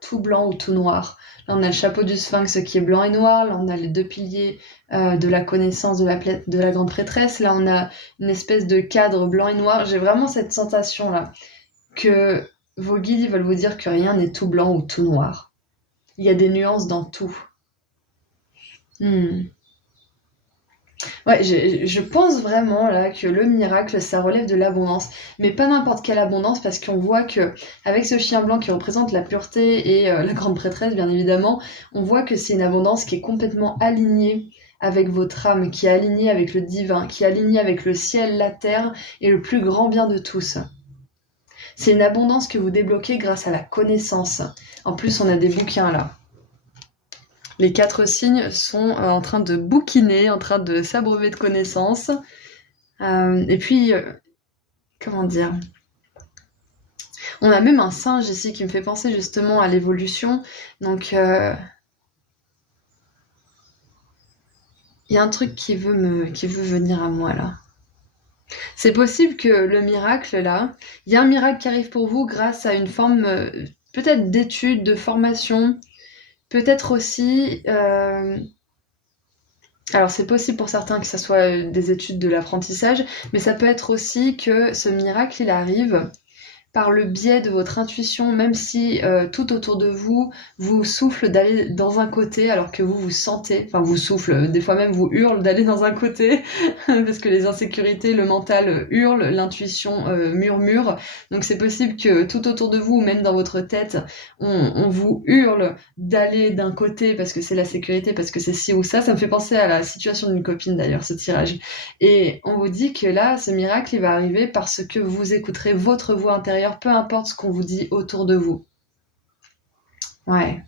tout blanc ou tout noir. Là, on a le chapeau du sphinx qui est blanc et noir. Là, on a les 2 piliers de la connaissance de la grande prêtresse. Là, on a une espèce de cadre blanc et noir. J'ai vraiment cette sensation-là que vos guides veulent vous dire que rien n'est tout blanc ou tout noir. Il y a des nuances dans tout. Ouais, je pense vraiment là que le miracle, ça relève de l'abondance, mais pas n'importe quelle abondance, parce qu'on voit que avec ce chien blanc qui représente la pureté et la grande prêtresse, bien évidemment, on voit que c'est une abondance qui est complètement alignée avec votre âme, qui est alignée avec le divin, qui est alignée avec le ciel, la terre et le plus grand bien de tous. C'est une abondance que vous débloquez grâce à la connaissance. En plus, on a des bouquins là. Les 4 signes sont en train de bouquiner, en train de s'abreuver de connaissances. Et puis, comment dire? On a même un singe ici qui me fait penser justement à l'évolution. Donc, il y a un truc qui veut venir à moi là. C'est possible que le miracle là, il y a un miracle qui arrive pour vous grâce à une forme peut-être d'étude, de formation, peut-être aussi... Alors c'est possible pour certains que ça soit des études de l'apprentissage, mais ça peut être aussi que ce miracle il arrive par le biais de votre intuition, même si tout autour de vous vous souffle d'aller dans un côté, alors que vous sentez, enfin vous souffle, des fois même vous hurle d'aller dans un côté, parce que les insécurités, le mental hurle, l'intuition murmure. Donc c'est possible que tout autour de vous, ou même dans votre tête, on vous hurle d'aller d'un côté parce que c'est la sécurité, parce que c'est ci ou ça. Ça me fait penser à la situation d'une copine d'ailleurs, ce tirage. Et on vous dit que là, ce miracle, il va arriver parce que vous écouterez votre voix intérieure, peu importe ce qu'on vous dit autour de vous. Ouais.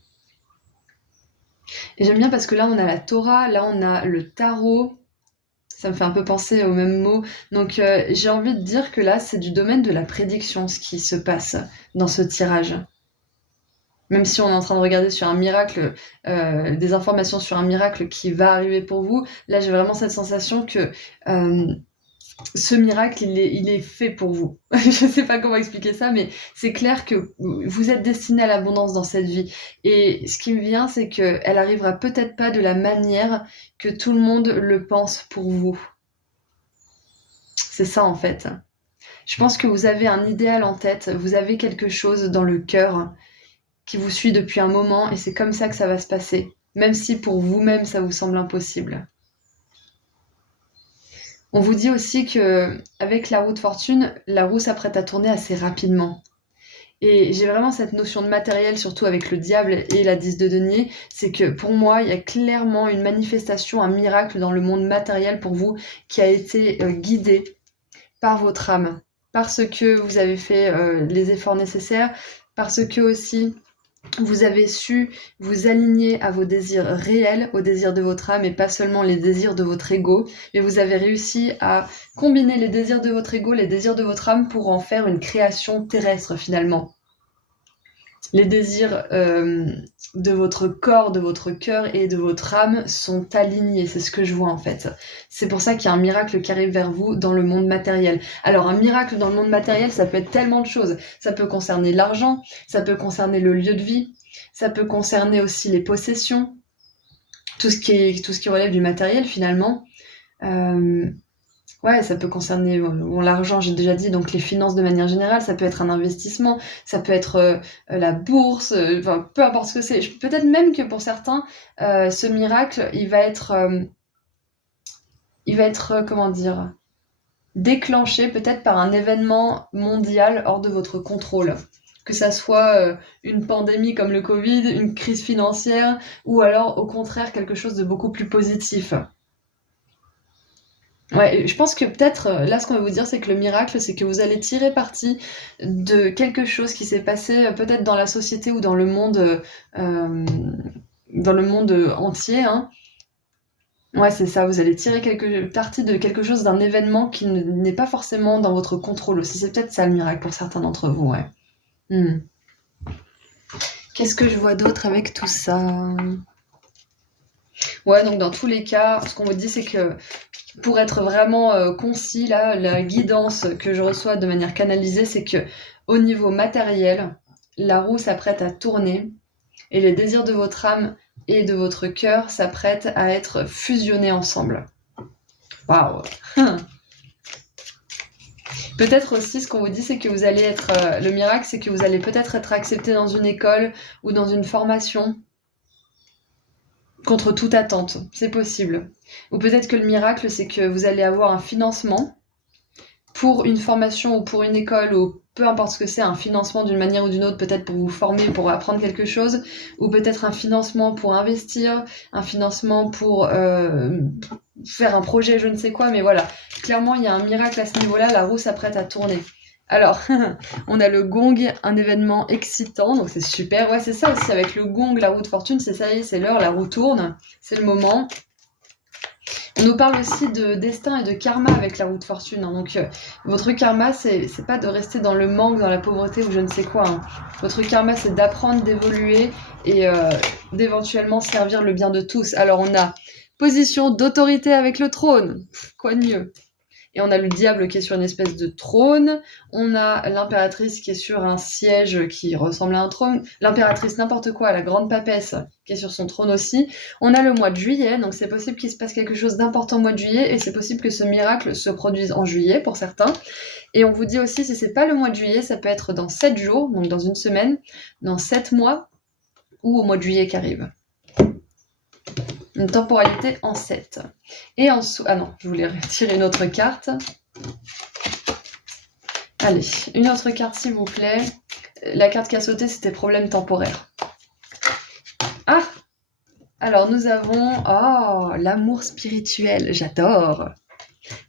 Et j'aime bien parce que là, on a la Torah, là, on a le tarot. Ça me fait un peu penser aux mêmes mots. Donc, j'ai envie de dire que là, c'est du domaine de la prédiction, ce qui se passe dans ce tirage. Même si on est en train de regarder sur un miracle, des informations sur un miracle qui va arriver pour vous, là, j'ai vraiment cette sensation que ce miracle, il est fait pour vous. Je sais pas comment expliquer ça, mais c'est clair que vous êtes destiné à l'abondance dans cette vie. Et ce qui me vient, c'est qu'elle arrivera peut-être pas de la manière que tout le monde le pense pour vous. C'est ça, en fait. Je pense que vous avez un idéal en tête, vous avez quelque chose dans le cœur qui vous suit depuis un moment, et c'est comme ça que ça va se passer, même si pour vous-même, ça vous semble impossible. On vous dit aussi que avec la roue de fortune, la roue s'apprête à tourner assez rapidement. Et j'ai vraiment cette notion de matériel, surtout avec le diable et la 10 de denier, c'est que pour moi, il y a clairement une manifestation, un miracle dans le monde matériel pour vous qui a été guidé par votre âme, parce que vous avez fait les efforts nécessaires, parce que aussi vous avez su vous aligner à vos désirs réels, aux désirs de votre âme et pas seulement les désirs de votre ego, mais vous avez réussi à combiner les désirs de votre ego, les désirs de votre âme pour en faire une création terrestre finalement. Les désirs de votre corps, de votre cœur et de votre âme sont alignés, c'est ce que je vois en fait. C'est pour ça qu'il y a un miracle qui arrive vers vous dans le monde matériel. Alors un miracle dans le monde matériel, ça peut être tellement de choses. Ça peut concerner l'argent, ça peut concerner le lieu de vie, ça peut concerner aussi les possessions, tout ce qui relève du matériel finalement. Ouais, ça peut concerner l'argent, j'ai déjà dit, donc les finances de manière générale, ça peut être un investissement, ça peut être la bourse, enfin, peu importe ce que c'est. Peut-être même que pour certains, ce miracle, il va être, comment dire, déclenché peut-être par un événement mondial hors de votre contrôle. Que ça soit une pandémie comme le Covid, une crise financière, ou alors au contraire quelque chose de beaucoup plus positif. Ouais, je pense que peut-être, là, ce qu'on va vous dire, c'est que le miracle, c'est que vous allez tirer parti de quelque chose qui s'est passé peut-être dans la société ou dans le monde entier. Hein. Ouais, c'est ça, vous allez tirer parti de quelque chose, d'un événement qui n'est pas forcément dans votre contrôle aussi. C'est peut-être ça le miracle pour certains d'entre vous, ouais. Qu'est-ce que je vois d'autre avec tout ça ? Ouais, donc dans tous les cas, ce qu'on vous dit, c'est que pour être vraiment concis, là, la guidance que je reçois de manière canalisée, c'est que au niveau matériel, la roue s'apprête à tourner et les désirs de votre âme et de votre cœur s'apprêtent à être fusionnés ensemble. Waouh. Peut-être aussi, ce qu'on vous dit, c'est que vous allez être... le miracle, c'est que vous allez peut-être être accepté dans une école ou dans une formation contre toute attente. C'est possible. Ou peut-être que le miracle, c'est que vous allez avoir un financement pour une formation ou pour une école ou peu importe ce que c'est, un financement d'une manière ou d'une autre, peut-être pour vous former, pour apprendre quelque chose, ou peut-être un financement pour investir, un financement pour faire un projet, je ne sais quoi, mais voilà. Clairement, il y a un miracle à ce niveau-là, la roue s'apprête à tourner. Alors, on a le gong, un événement excitant, donc c'est super. Ouais, c'est ça aussi, avec le gong, la roue de fortune, c'est ça y est, c'est l'heure, la roue tourne, c'est le moment. On nous parle aussi de destin et de karma avec la roue de fortune. Hein. Donc, votre karma, c'est pas de rester dans le manque, dans la pauvreté ou je ne sais quoi. Hein. Votre karma, c'est d'apprendre, d'évoluer et d'éventuellement servir le bien de tous. Alors, on a position d'autorité avec le trône. Quoi de mieux ? Et on a le diable qui est sur une espèce de trône. On a l'impératrice qui est sur un siège qui ressemble à un trône. L'impératrice n'importe quoi, la grande papesse qui est sur son trône aussi. On a le mois de juillet, donc c'est possible qu'il se passe quelque chose d'important au mois de juillet et c'est possible que ce miracle se produise en juillet pour certains. Et on vous dit aussi, si c'est pas le mois de juillet, ça peut être dans 7 jours, donc dans une semaine, dans 7 mois ou au mois de juillet qui arrive. Une temporalité en 7. Et en dessous... Ah non, je voulais retirer une autre carte. Allez, une autre carte s'il vous plaît. La carte qui a sauté, c'était problème temporaire. Ah! Alors nous avons... Oh, l'amour spirituel, j'adore!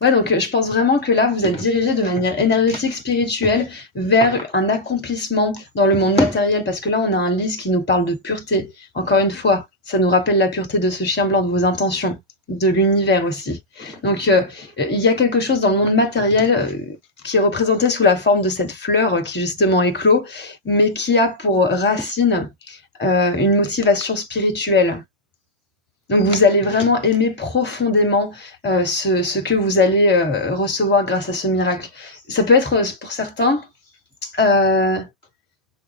Ouais, donc je pense vraiment que là, vous êtes dirigé de manière énergétique, spirituelle, vers un accomplissement dans le monde matériel, parce que là, on a un lys qui nous parle de pureté. Encore une fois, ça nous rappelle la pureté de ce chien blanc, de vos intentions, de l'univers aussi. Donc, il y a quelque chose dans le monde matériel qui est représenté sous la forme de cette fleur qui justement éclot, mais qui a pour racine une motivation spirituelle. Donc vous allez vraiment aimer profondément ce que vous allez recevoir grâce à ce miracle. Ça peut être pour certains,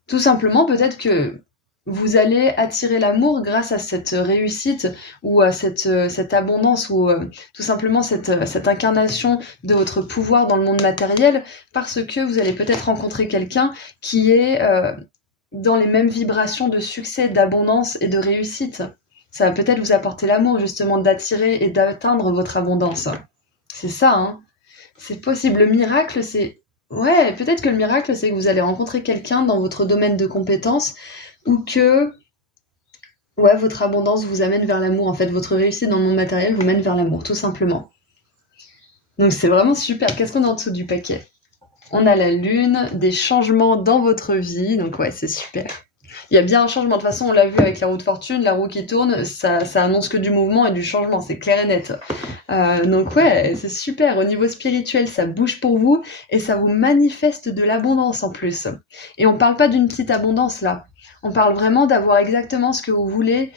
tout simplement peut-être que vous allez attirer l'amour grâce à cette réussite ou à cette abondance ou tout simplement cette incarnation de votre pouvoir dans le monde matériel parce que vous allez peut-être rencontrer quelqu'un qui est dans les mêmes vibrations de succès, d'abondance et de réussite. Ça va peut-être vous apporter l'amour, justement, d'attirer et d'atteindre votre abondance. C'est ça, hein. C'est possible. Le miracle, c'est... Ouais, peut-être que le miracle, c'est que vous allez rencontrer quelqu'un dans votre domaine de compétences ou que... Ouais, votre abondance vous amène vers l'amour. En fait, votre réussite dans le monde matériel vous mène vers l'amour, tout simplement. Donc c'est vraiment super. Qu'est-ce qu'on a en dessous du paquet? On a la lune, des changements dans votre vie. Donc ouais, c'est super. Il y a bien un changement. De toute façon, on l'a vu avec la roue de fortune, la roue qui tourne, ça annonce que du mouvement et du changement, c'est clair et net. Donc ouais, c'est super. Au niveau spirituel, ça bouge pour vous et ça vous manifeste de l'abondance en plus. Et on parle pas d'une petite abondance là. On parle vraiment d'avoir exactement ce que vous voulez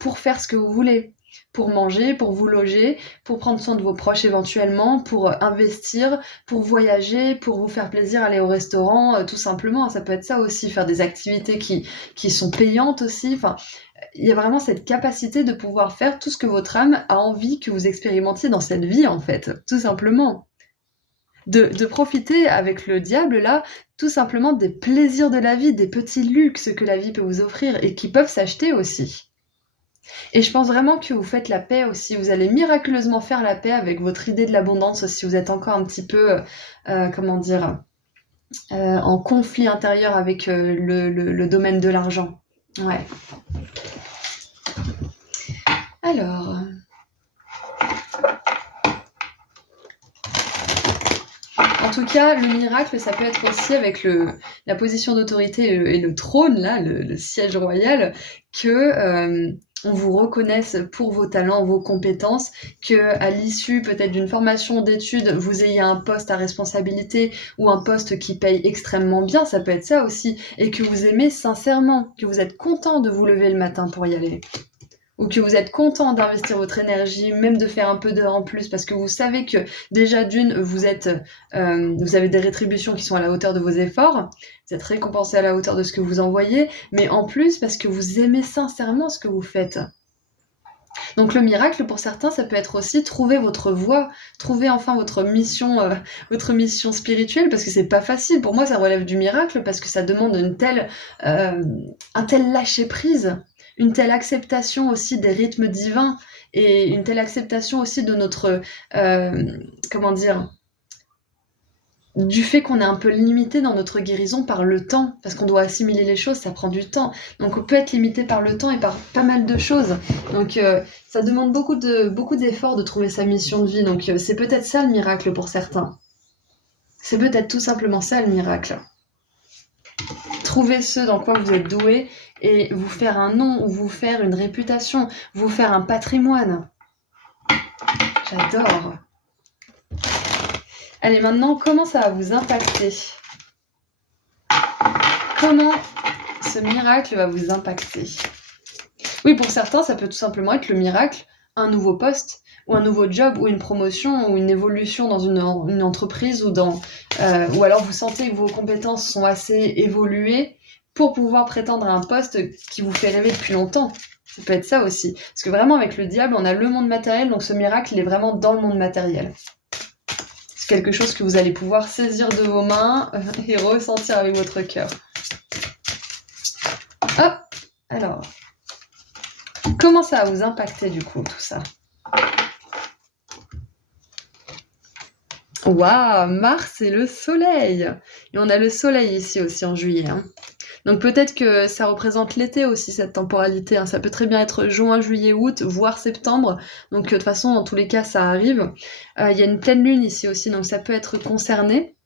pour faire ce que vous voulez. Pour manger, pour vous loger, pour prendre soin de vos proches éventuellement, pour investir, pour voyager, pour vous faire plaisir, aller au restaurant, tout simplement. Ça peut être ça aussi, faire des activités qui sont payantes aussi. Enfin, il y a vraiment cette capacité de pouvoir faire tout ce que votre âme a envie que vous expérimentiez dans cette vie, en fait, tout simplement. De profiter avec le diable, là, tout simplement des plaisirs de la vie, des petits luxes que la vie peut vous offrir et qui peuvent s'acheter aussi. Et je pense vraiment que vous faites la paix aussi. Vous allez miraculeusement faire la paix avec votre idée de l'abondance si vous êtes encore un petit peu, comment dire, en conflit intérieur avec le domaine de l'argent. Ouais. Alors... En tout cas, le miracle, ça peut être aussi avec la position d'autorité et le trône, là, le siège royal, que on vous reconnaisse pour vos talents, vos compétences, que à l'issue peut-être d'une formation d'études, vous ayez un poste à responsabilité ou un poste qui paye extrêmement bien, ça peut être ça aussi, et que vous aimez sincèrement, que vous êtes content de vous lever le matin pour y aller. Ou que vous êtes content d'investir votre énergie, même de faire un peu d'heures en plus, parce que vous savez que déjà d'une, vous avez des rétributions qui sont à la hauteur de vos efforts, vous êtes récompensé à la hauteur de ce que vous envoyez, mais en plus parce que vous aimez sincèrement ce que vous faites. Donc le miracle pour certains, ça peut être aussi trouver votre voie, trouver enfin votre mission spirituelle, parce que c'est pas facile. Pour moi, ça relève du miracle parce que ça demande un tel lâcher prise. Une telle acceptation aussi des rythmes divins et une telle acceptation aussi de notre, du fait qu'on est un peu limité dans notre guérison par le temps, parce qu'on doit assimiler les choses, ça prend du temps. Donc on peut être limité par le temps et par pas mal de choses. Donc ça demande beaucoup d'efforts de trouver sa mission de vie. Donc c'est peut-être ça le miracle pour certains. C'est peut-être tout simplement ça le miracle. Trouver ce dans quoi vous êtes doué et vous faire un nom ou vous faire une réputation, vous faire un patrimoine. J'adore. Allez, maintenant, comment ça va vous impacter? Comment ce miracle va vous impacter? Oui, pour certains, ça peut tout simplement être le miracle, un nouveau poste, ou un nouveau job, ou une promotion, ou une évolution dans une entreprise, ou alors vous sentez que vos compétences sont assez évoluées pour pouvoir prétendre à un poste qui vous fait rêver depuis longtemps. Ça peut être ça aussi. Parce que vraiment, avec le diable, on a le monde matériel, donc ce miracle, il est vraiment dans le monde matériel. C'est quelque chose que vous allez pouvoir saisir de vos mains et ressentir avec votre cœur. Hop, alors, comment ça va vous impacter du coup, tout ça? Waouh, Mars et le Soleil! Et on a le Soleil ici aussi en juillet. Hein. Donc peut-être que ça représente l'été aussi, cette temporalité. Hein. Ça peut très bien être juin, juillet, août, voire septembre. Donc de toute façon, dans tous les cas, ça arrive. Il y a une pleine lune ici aussi, donc ça peut être concerné.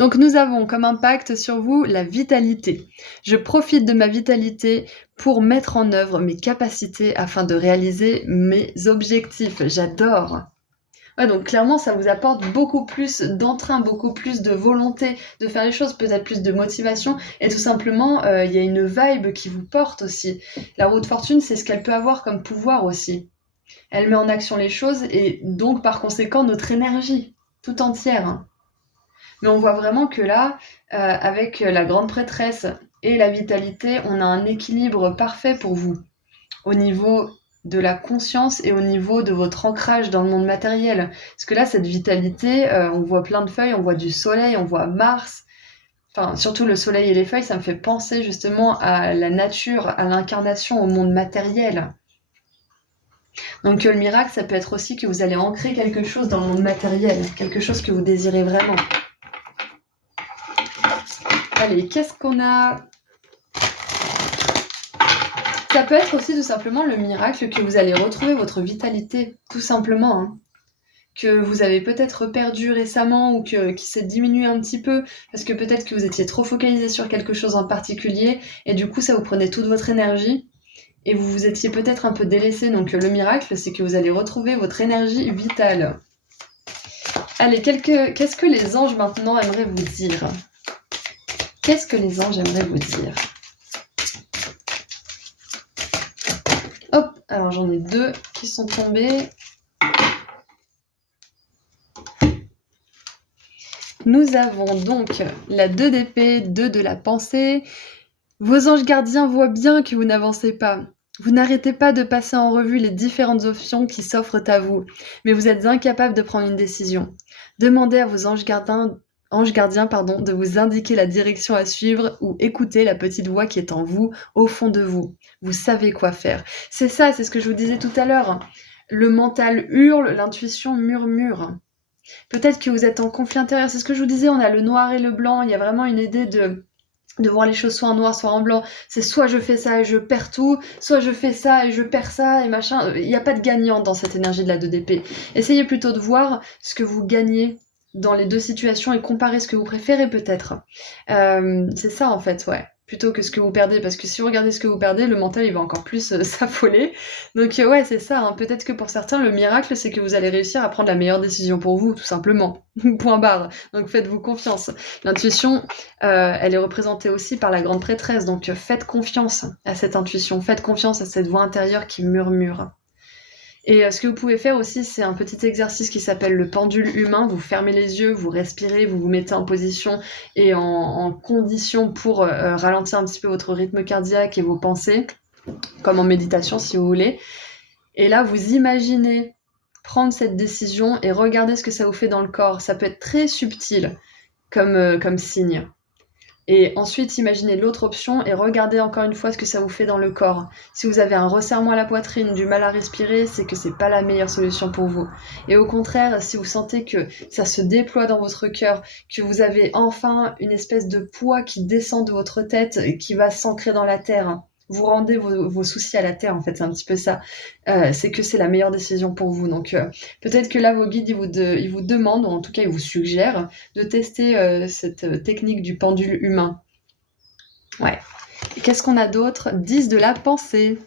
Donc nous avons comme impact sur vous la vitalité. Je profite de ma vitalité pour mettre en œuvre mes capacités afin de réaliser mes objectifs. J'adore! Ouais, donc clairement, ça vous apporte beaucoup plus d'entrain, beaucoup plus de volonté de faire les choses, peut-être plus de motivation, et tout simplement, il y a une vibe qui vous porte aussi. La roue de fortune, c'est ce qu'elle peut avoir comme pouvoir aussi. Elle met en action les choses, et donc par conséquent, notre énergie, tout entière. Hein. Mais on voit vraiment que là, avec la grande prêtresse et la vitalité, on a un équilibre parfait pour vous, au niveau de la conscience et au niveau de votre ancrage dans le monde matériel. Parce que là, cette vitalité, on voit plein de feuilles, on voit du soleil, on voit Mars. Enfin, surtout le soleil et les feuilles, ça me fait penser justement à la nature, à l'incarnation, au monde matériel. Donc le miracle, ça peut être aussi que vous allez ancrer quelque chose dans le monde matériel, quelque chose que vous désirez vraiment. Allez, qu'est-ce qu'on a ? Ça peut être aussi tout simplement le miracle que vous allez retrouver votre vitalité, tout simplement. Hein. Que vous avez peut-être perdu récemment ou qui s'est diminué un petit peu parce que peut-être que vous étiez trop focalisé sur quelque chose en particulier et du coup ça vous prenait toute votre énergie et vous vous étiez peut-être un peu délaissé. Donc le miracle, c'est que vous allez retrouver votre énergie vitale. Allez, qu'est-ce que les anges maintenant aimeraient vous dire ? Qu'est-ce que les anges aimeraient vous dire ? Hop, alors j'en ai 2 qui sont tombés. Nous avons donc la 2 d'épée, 2 de la pensée. Vos anges gardiens voient bien que vous n'avancez pas. Vous n'arrêtez pas de passer en revue les différentes options qui s'offrent à vous, mais vous êtes incapable de prendre une décision. Demandez à vos anges gardiens de vous indiquer la direction à suivre ou écoutez la petite voix qui est en vous, au fond de vous. Vous savez quoi faire. C'est ça, c'est ce que je vous disais tout à l'heure. Le mental hurle, l'intuition murmure. Peut-être que vous êtes en conflit intérieur, c'est ce que je vous disais, on a le noir et le blanc, il y a vraiment une idée de voir les choses soit en noir, soit en blanc. C'est soit je fais ça et je perds tout, soit je fais ça et je perds ça et machin. Il n'y a pas de gagnant dans cette énergie de la 2 d'épée. Essayez plutôt de voir ce que vous gagnez dans les 2 situations et comparer ce que vous préférez peut-être. C'est ça en fait, ouais. Plutôt que ce que vous perdez, parce que si vous regardez ce que vous perdez, le mental il va encore plus s'affoler. Donc ouais, c'est ça, hein. Peut-être que pour certains, le miracle, c'est que vous allez réussir à prendre la meilleure décision pour vous, tout simplement. Point barre. Donc faites-vous confiance. L'intuition, elle est représentée aussi par la grande prêtresse, donc faites confiance à cette intuition, faites confiance à cette voix intérieure qui murmure. Et ce que vous pouvez faire aussi, c'est un petit exercice qui s'appelle le pendule humain. Vous fermez les yeux, vous respirez, vous vous mettez en position et en condition pour ralentir un petit peu votre rythme cardiaque et vos pensées, comme en méditation si vous voulez. Et là, vous imaginez prendre cette décision et regardez ce que ça vous fait dans le corps. Ça peut être très subtil comme signe. Et ensuite, imaginez l'autre option et regardez encore une fois ce que ça vous fait dans le corps. Si vous avez un resserrement à la poitrine, du mal à respirer, c'est que c'est pas la meilleure solution pour vous. Et au contraire, si vous sentez que ça se déploie dans votre cœur, que vous avez enfin une espèce de poids qui descend de votre tête et qui va s'ancrer dans la terre, vous rendez vos soucis à la terre, en fait, c'est un petit peu ça. C'est que c'est la meilleure décision pour vous. Donc peut-être que là, vos guides, ils vous demandent, ou en tout cas, ils vous suggèrent de tester cette technique du pendule humain. Ouais. Et qu'est-ce qu'on a d'autre ? 10 de la pensée.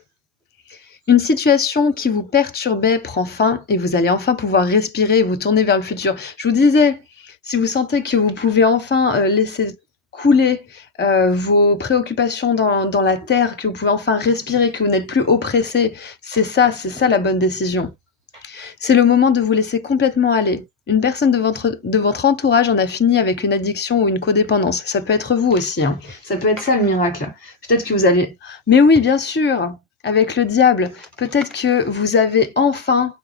Une situation qui vous perturbait prend fin et vous allez enfin pouvoir respirer et vous tourner vers le futur. Je vous disais, si vous sentez que vous pouvez enfin laisser couler vos préoccupations dans la terre, que vous pouvez enfin respirer, que vous n'êtes plus oppressé, c'est ça la bonne décision. C'est le moment de vous laisser complètement aller. Une personne de votre entourage en a fini avec une addiction ou une codépendance. Ça peut être vous aussi, hein. Ça peut être ça le miracle. Peut-être que vous allez... Mais oui, bien sûr, avec le diable. Peut-être que vous avez enfin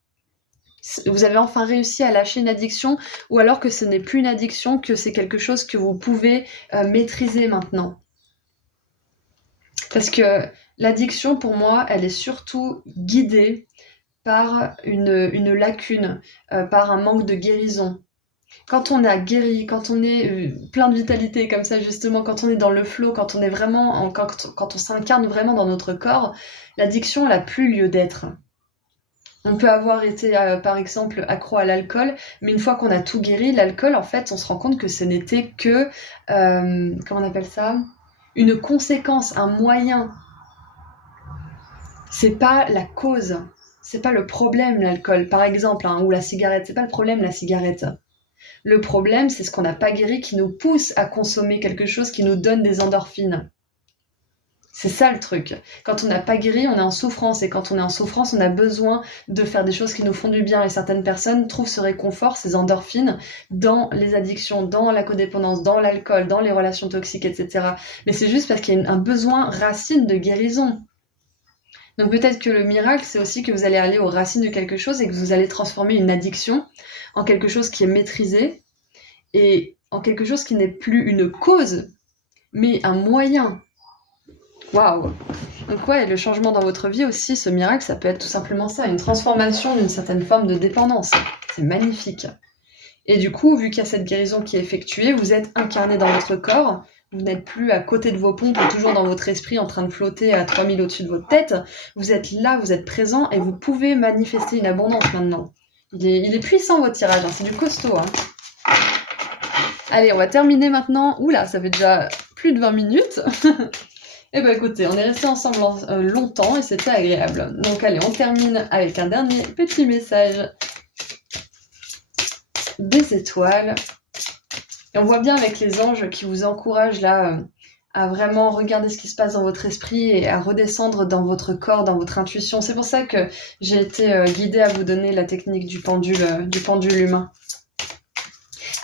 réussi à lâcher une addiction, ou alors que ce n'est plus une addiction, que c'est quelque chose que vous pouvez maîtriser maintenant. Parce que l'addiction, pour moi, elle est surtout guidée par une lacune, par un manque de guérison. Quand on a guéri, quand on est plein de vitalité comme ça justement, quand on est dans le flow, quand on est vraiment, quand on s'incarne vraiment dans notre corps, l'addiction n'a plus lieu d'être. On peut avoir été par exemple accro à l'alcool, mais une fois qu'on a tout guéri, l'alcool en fait, on se rend compte que ce n'était que, comment on appelle ça ? Une conséquence, un moyen. C'est pas la cause. C'est pas le problème, l'alcool, par exemple, hein, ou la cigarette. C'est pas le problème, la cigarette. Le problème, c'est ce qu'on n'a pas guéri qui nous pousse à consommer quelque chose qui nous donne des endorphines. C'est ça le truc. Quand on n'a pas guéri, on est en souffrance. Et quand on est en souffrance, on a besoin de faire des choses qui nous font du bien. Et certaines personnes trouvent ce réconfort, ces endorphines, dans les addictions, dans la codépendance, dans l'alcool, dans les relations toxiques, etc. Mais c'est juste parce qu'il y a un besoin racine de guérison. Donc peut-être que le miracle, c'est aussi que vous allez aller aux racines de quelque chose et que vous allez transformer une addiction en quelque chose qui est maîtrisé et en quelque chose qui n'est plus une cause, mais un moyen. Waouh! Donc ouais, le changement dans votre vie aussi, ce miracle, ça peut être tout simplement ça, une transformation d'une certaine forme de dépendance. C'est magnifique. Et du coup, vu qu'il y a cette guérison qui est effectuée, vous êtes incarné dans votre corps, vous n'êtes plus à côté de vos pompes ou toujours dans votre esprit en train de flotter à 3000 au-dessus de votre tête. Vous êtes là, vous êtes présent et vous pouvez manifester une abondance maintenant. Il est puissant votre tirage, hein, c'est du costaud. Hein. Allez, on va terminer maintenant. Oula, ça fait déjà plus de 20 minutes. Eh ben écoutez, on est restés ensemble longtemps et c'était agréable. Donc allez, on termine avec un dernier petit message des étoiles. Et on voit bien avec les anges qui vous encouragent là à vraiment regarder ce qui se passe dans votre esprit et à redescendre dans votre corps, dans votre intuition. C'est pour ça que j'ai été guidée à vous donner la technique du pendule humain.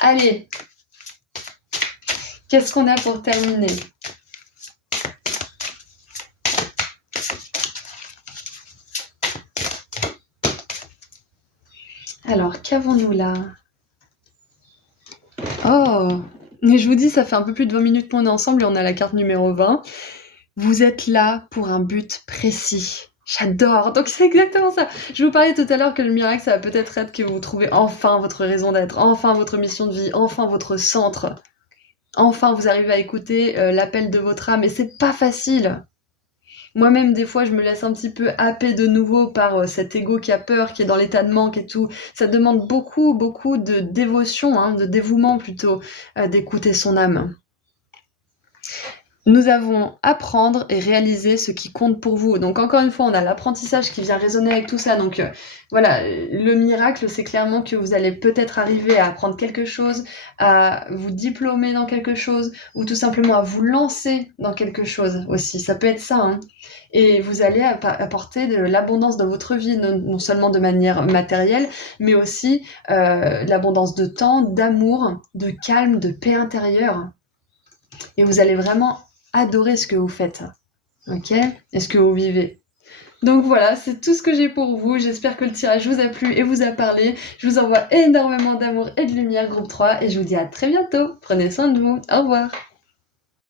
Allez, qu'est-ce qu'on a pour terminer ? Alors, qu'avons-nous là ? Oh, mais je vous dis, ça fait un peu plus de 20 minutes qu'on est ensemble et on a la carte numéro 20. Vous êtes là pour un but précis. J'adore, donc c'est exactement ça. Je vous parlais tout à l'heure que le miracle, ça va peut-être être que vous trouvez enfin votre raison d'être, enfin votre mission de vie, enfin votre centre. Enfin, vous arrivez à écouter l'appel de votre âme et c'est pas facile. Moi-même, des fois, je me laisse un petit peu happer de nouveau par cet ego qui a peur, qui est dans l'état de manque et tout. Ça demande beaucoup, beaucoup de dévotion, hein, de dévouement plutôt, d'écouter son âme. Nous avons apprendre et réaliser ce qui compte pour vous. Donc encore une fois, on a l'apprentissage qui vient résonner avec tout ça. Donc voilà, le miracle, c'est clairement que vous allez peut-être arriver à apprendre quelque chose, à vous diplômer dans quelque chose, ou tout simplement à vous lancer dans quelque chose aussi. Ça peut être ça, hein. Et vous allez apporter de l'abondance dans votre vie, non seulement de manière matérielle, mais aussi l'abondance de temps, d'amour, de calme, de paix intérieure. Et vous allez vraiment adorer ce que vous faites, ok ? Et ce que vous vivez. Donc voilà, c'est tout ce que j'ai pour vous. J'espère que le tirage vous a plu et vous a parlé. Je vous envoie énormément d'amour et de lumière, groupe 3, et je vous dis à très bientôt. Prenez soin de vous. Au revoir.